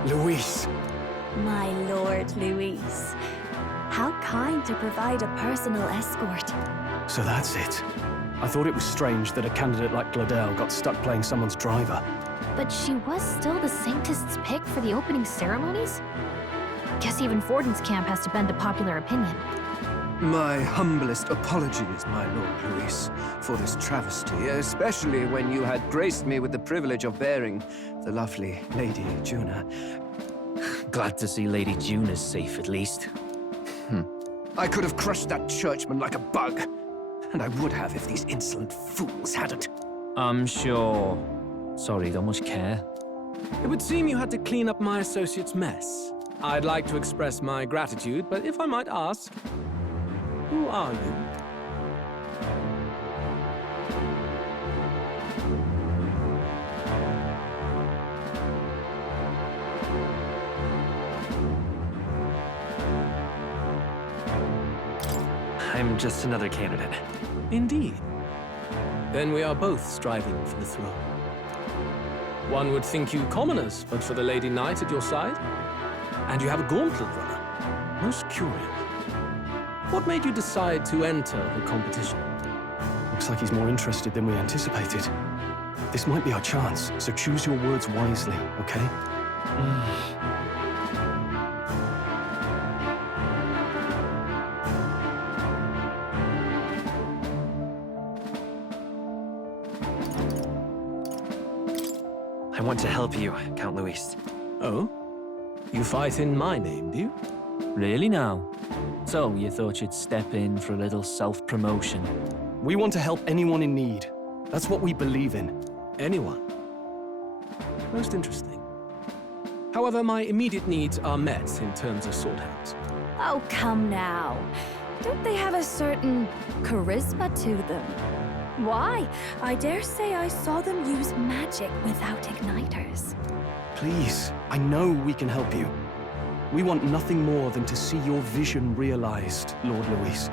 Luis. My lord, Luis. How kind to provide a personal escort. So that's it. I thought it was strange that a candidate like Gladell got stuck playing someone's driver. But she was still the Sanctist's pick for the opening ceremonies? Guess even Forden's camp has to bend to popular opinion. My humblest apologies, my Lord Luis, for this travesty, especially when you had graced me with the privilege of bearing the lovely Lady Juna. Glad to see Lady Juna's safe, at least. I could have crushed that churchman like a bug, and I would have if these insolent fools hadn't. I'm sure. Sorry, don't much care. It would seem you had to clean up my associate's mess. I'd like to express my gratitude, but if I might ask, who are you? I'm just another candidate. Indeed. Then we are both striving for the throne. One would think you commoners, but for the Lady Knight at your side. And you have a gauntlet runner. Most curious. What made you decide to enter the competition? Looks like he's more interested than we anticipated. This might be our chance, so choose your words wisely, okay? I want to help you, Count Luis. Oh? You fight in my name, do you? Really now? So, you thought you'd step in for a little self-promotion? We want to help anyone in need. That's what we believe in. Anyone? Most interesting. However, my immediate needs are met in terms of sword hands. Oh, come now. Don't they have a certain charisma to them? Why? I dare say I saw them use magic without igniters. Please, I know we can help you. We want nothing more than to see your vision realized, Lord Luis.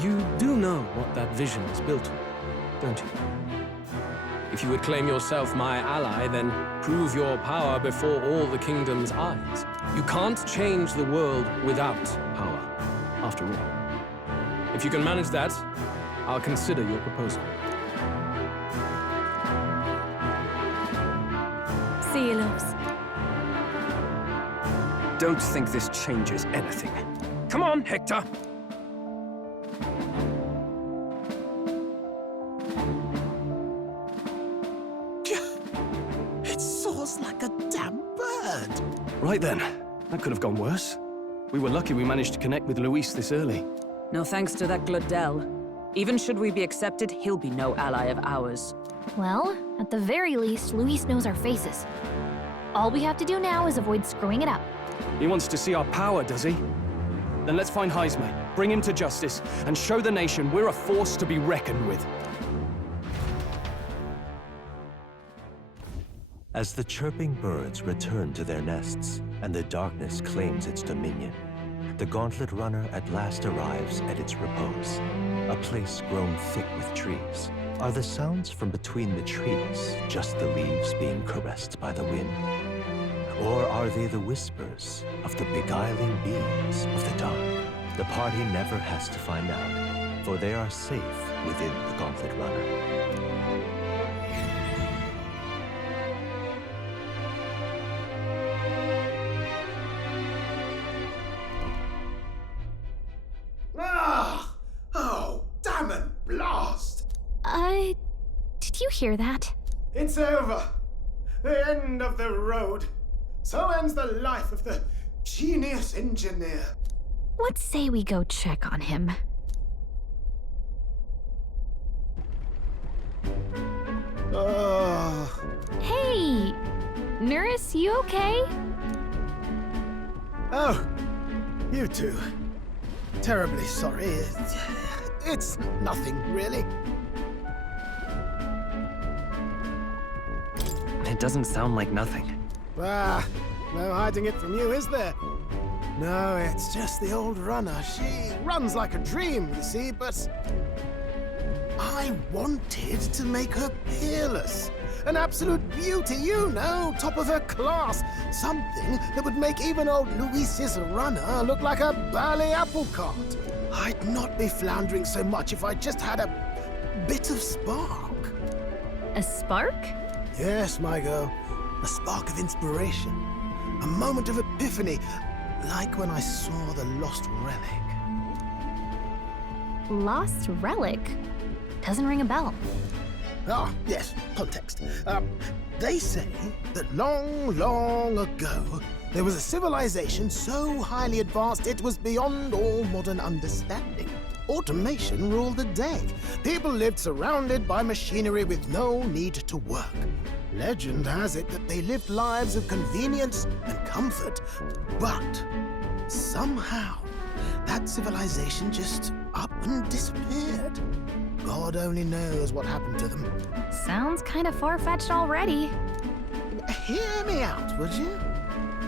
You do know what that vision is built on, don't you? If you would claim yourself my ally, then prove your power before all the kingdom's eyes. You can't change the world without power, after all. If you can manage that, I'll consider your proposal. See you, loves. Don't think this changes anything. Come on, Hector! It soars like a damn bird. Right then, that could have gone worse. We were lucky we managed to connect with Luis this early. No thanks to that Gladel. Even should we be accepted, he'll be no ally of ours. Well, at the very least, Luis knows our faces. All we have to do now is avoid screwing it up. He wants to see our power, does he? Then let's find Heisme, bring him to justice, and show the nation we're a force to be reckoned with. As the chirping birds return to their nests and the darkness claims its dominion, the Gauntlet Runner at last arrives at its repose, a place grown thick with trees. Are the sounds from between the trees just the leaves being caressed by the wind? Or are they the whispers of the beguiling beings of the dark? The party never has to find out, for they are safe within the Gauntlet Runner. Oh, damn and blast! Did you hear that? It's over. The end of the road. So ends the life of the genius engineer. Let's say we go check on him. Oh. Hey! Nurse, you okay? Oh, you two. Terribly sorry. It's nothing, really. It doesn't sound like nothing. Ah, no hiding it from you, is there? No, it's just the old runner. She runs like a dream, you see, but I wanted to make her peerless. An absolute beauty, you know, top of her class. Something that would make even old Luis's runner look like a bally apple cart. I'd not be floundering so much if I just had a bit of spark. A spark? Yes, my girl. A spark of inspiration. A moment of epiphany. Like when I saw the lost relic. Lost relic? Doesn't ring a bell. Ah, yes, context. They say that long, long ago, there was a civilization so highly advanced it was beyond all modern understanding. Automation ruled the day. People lived surrounded by machinery with no need to work. Legend has it that they lived lives of convenience and comfort, but somehow that civilization just up and disappeared. God only knows what happened to them. Sounds kind of far-fetched already. Hear me out, would you?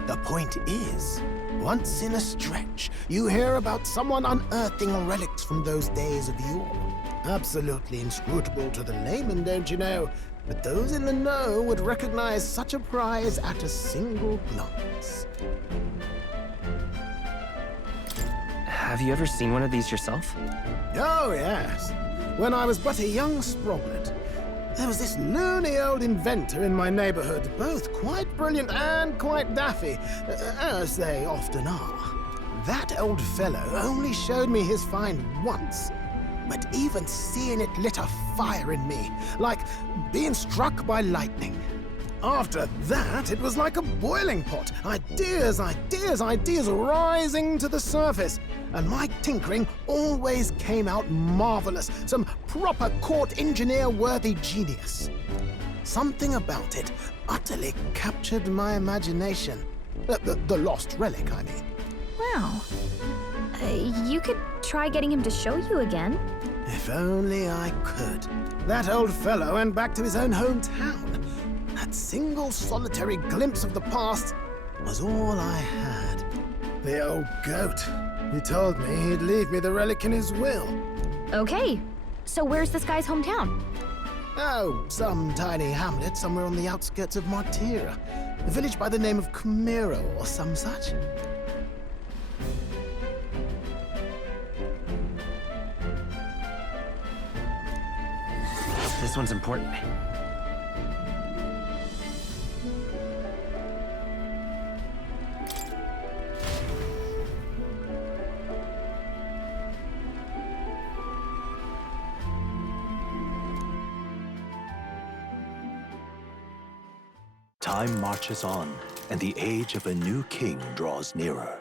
The point is, once in a stretch, you hear about someone unearthing relics from those days of yore. Absolutely inscrutable to the layman, don't you know? But those in the know would recognize such a prize at a single glance. Have you ever seen one of these yourself? Oh, yes. When I was but a young sproglet, there was this loony old inventor in my neighborhood, both quite brilliant and quite daffy, as they often are. That old fellow only showed me his find once, but even seeing it lit a fire in me, like being struck by lightning. After that, it was like a boiling pot. Ideas rising to the surface. And my tinkering always came out marvelous. Some proper court engineer-worthy genius. Something about it utterly captured my imagination. The lost relic, I mean. Wow. You could try getting him to show you again. If only I could. That old fellow went back to his own hometown. That single solitary glimpse of the past was all I had. The old goat. He told me he'd leave me the relic in his will. Okay, so where's this guy's hometown? Oh, some tiny hamlet somewhere on the outskirts of Martira. A village by the name of Camiro or some such. This one's important. Time marches on, and the age of a new king draws nearer.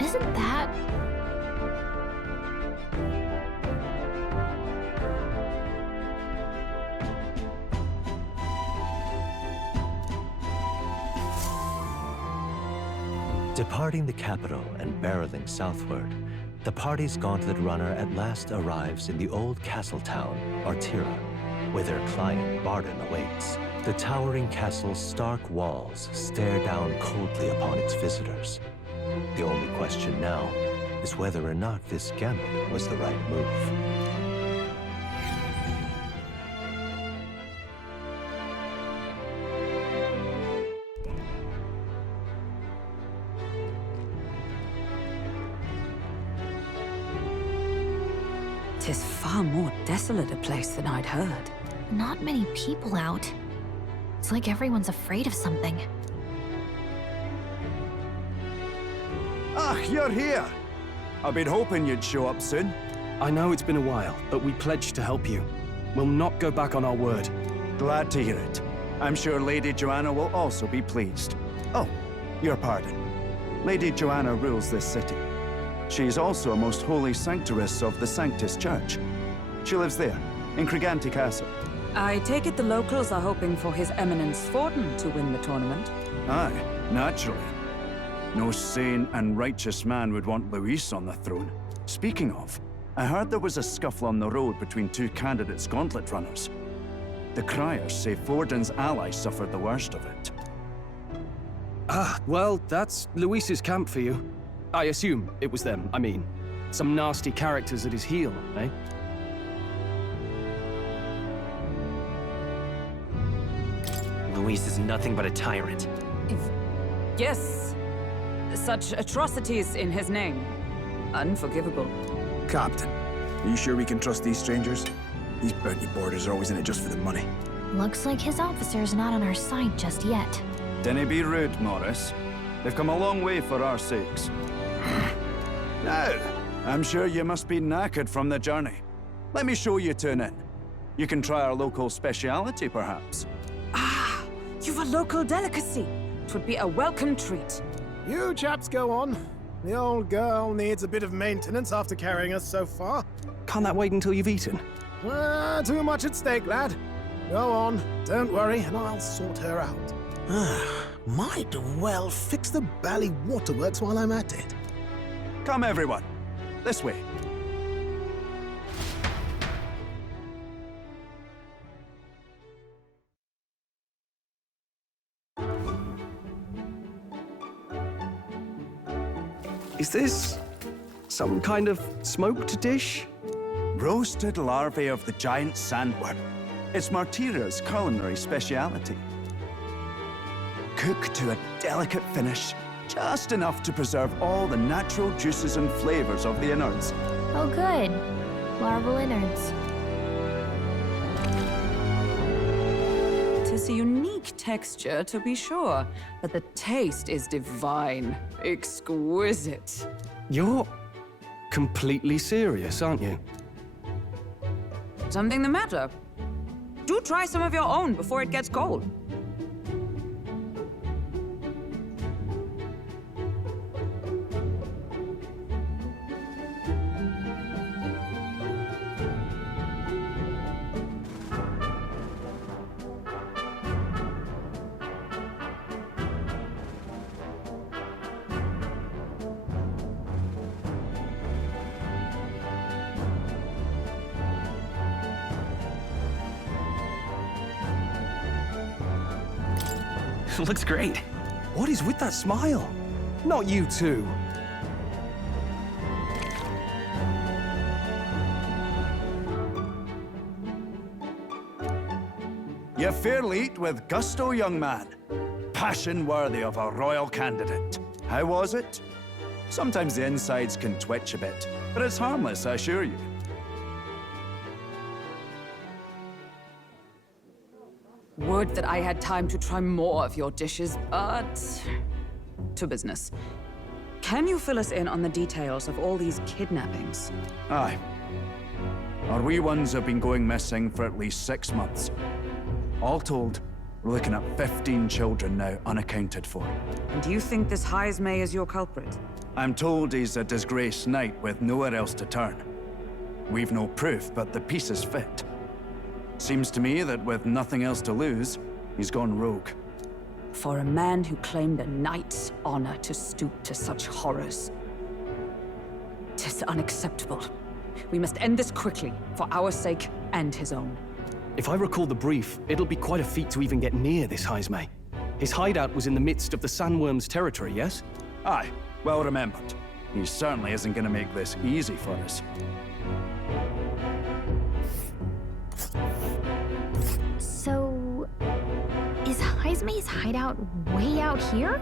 Isn't that... Departing the capital and barreling southward, the party's gauntlet runner at last arrives in the old castle town, Artira, where their client Barden awaits. The towering castle's stark walls stare down coldly upon its visitors. The only question now is whether or not this gambit was the right move. Tis far more desolate a place than I'd heard. Not many people out. It's like everyone's afraid of something. Ah, you're here! I've been hoping you'd show up soon. I know it's been a while, but we pledged to help you. We'll not go back on our word. Glad to hear it. I'm sure Lady Joanna will also be pleased. Oh, your pardon. Lady Joanna rules this city. She's also a most holy sanctuaress of the Sanctus Church. She lives there, in Criganti Castle. I take it the locals are hoping for His Eminence Forden to win the tournament. Aye, naturally. No sane and righteous man would want Luis on the throne. Speaking of, I heard there was a scuffle on the road between two candidates gauntlet runners. The criers say Forden's allies suffered the worst of it. Ah, well, that's Luis's camp for you. I assume it was them, I mean. Some nasty characters at his heel, eh? Luis is nothing but a tyrant. Yes. Such atrocities in his name. Unforgivable. Captain, are you sure we can trust these strangers? These bounty boarders are always in it just for the money. Looks like his officer's not on our side just yet. Dinna be rude, Morris. They've come a long way for our sakes. Now, I'm sure you must be knackered from the journey. Let me show you to an inn. You can try our local speciality, perhaps. Ah, you've a local delicacy. It would be a welcome treat. You chaps go on. The old girl needs a bit of maintenance after carrying us so far. Can't that wait until you've eaten? Too much at stake, lad. Go on, don't worry, and I'll sort her out. Might well fix the bally waterworks while I'm at it. Come, everyone. This way. Is this some kind of smoked dish? Roasted larvae of the giant sandworm. It's Martira's culinary speciality. Cooked to a delicate finish, just enough to preserve all the natural juices and flavors of the innards. Oh good. Larval innards. It is a unique texture, to be sure, but the taste is divine. Exquisite. You're completely serious, aren't you? Something the matter? Do try some of your own before it gets cold. Looks great. What is with that smile? Not you too. You fairly eat with gusto, young man. Passion worthy of a royal candidate. How was it? Sometimes the insides can twitch a bit, but it's harmless, I assure you. Would that I had time to try more of your dishes, but... to business. Can you fill us in on the details of all these kidnappings? Aye. Our wee ones have been going missing for at least 6 months. All told, we're looking at 15 children now unaccounted for. And do you think this Heismay is your culprit? I'm told he's a disgraced knight with nowhere else to turn. We've no proof, but the pieces fit. Seems to me that with nothing else to lose, he's gone rogue. For a man who claimed a knight's honor to stoop to such horrors. 'Tis unacceptable. We must end this quickly, for our sake and his own. If I recall the brief, it'll be quite a feat to even get near this Heismay. His hideout was in the midst of the sandworm's territory, yes? Aye, well remembered. He certainly isn't going to make this easy for us. So... is Heismay's hideout way out here?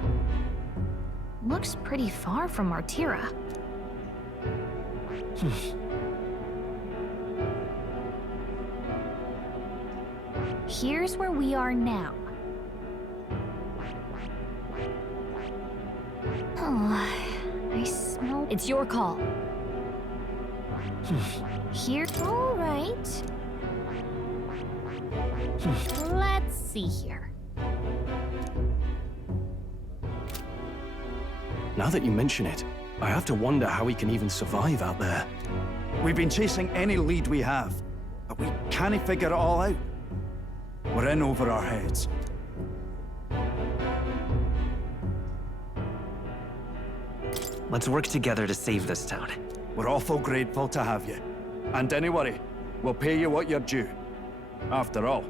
Looks pretty far from Martira. Here's where we are now. Oh, I smell... It's your call. Here... All right. Let's see here. Now that you mention it, I have to wonder how he can even survive out there. We've been chasing any lead we have, but we can't figure it all out. We're in over our heads. Let's work together to save this town. We're awful grateful to have you. And don't worry, we'll pay you what you're due. After all,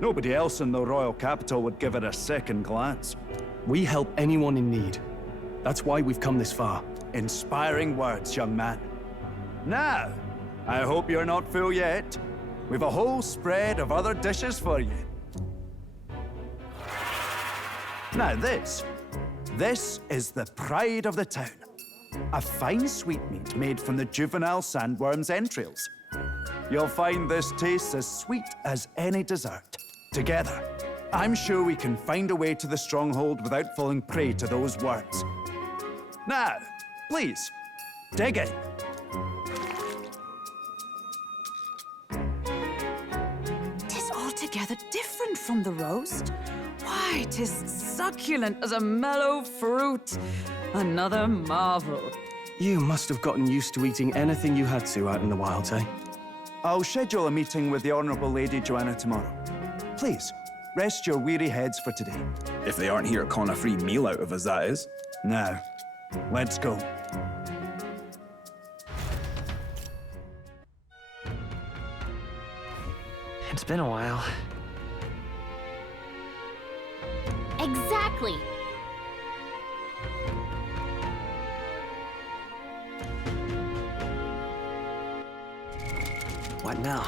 nobody else in the royal capital would give it a second glance. We help anyone in need. That's why we've come this far. Inspiring words, young man. Now, I hope you're not full yet. We've a whole spread of other dishes for you. Now this is the pride of the town. A fine sweetmeat made from the juvenile sandworm's entrails. You'll find this tastes as sweet as any dessert. together. I'm sure we can find a way to the stronghold without falling prey to those words. Now, please, dig in. Tis altogether different from the roast. Why, 'tis succulent as a mellow fruit. Another marvel. You must have gotten used to eating anything you had to out in the wilds, eh? I'll schedule a meeting with the Honourable Lady Joanna tomorrow. Please, rest your weary heads for today. If they aren't here to con a free meal out of us, that is. Now, let's go. It's been a while. Exactly. What now?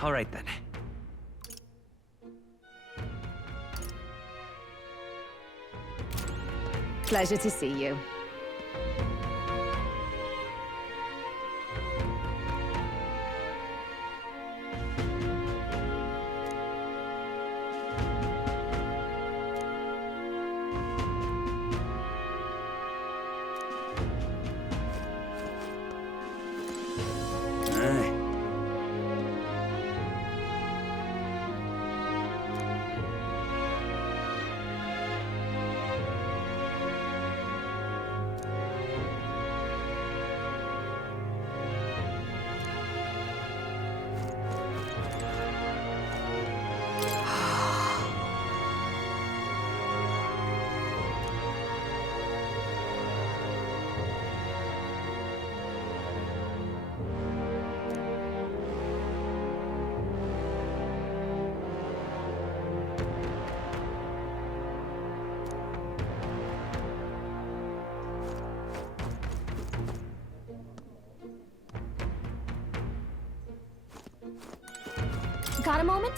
All right, then. Pleasure to see you. Got a moment?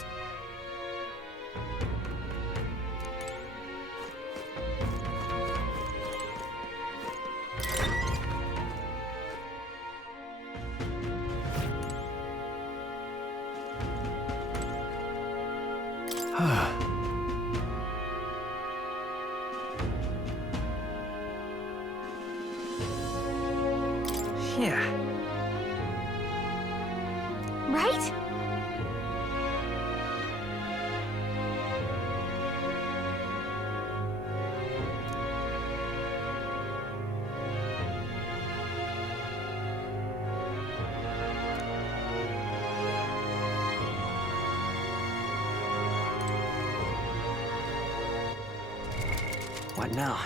Yeah. Right? What now?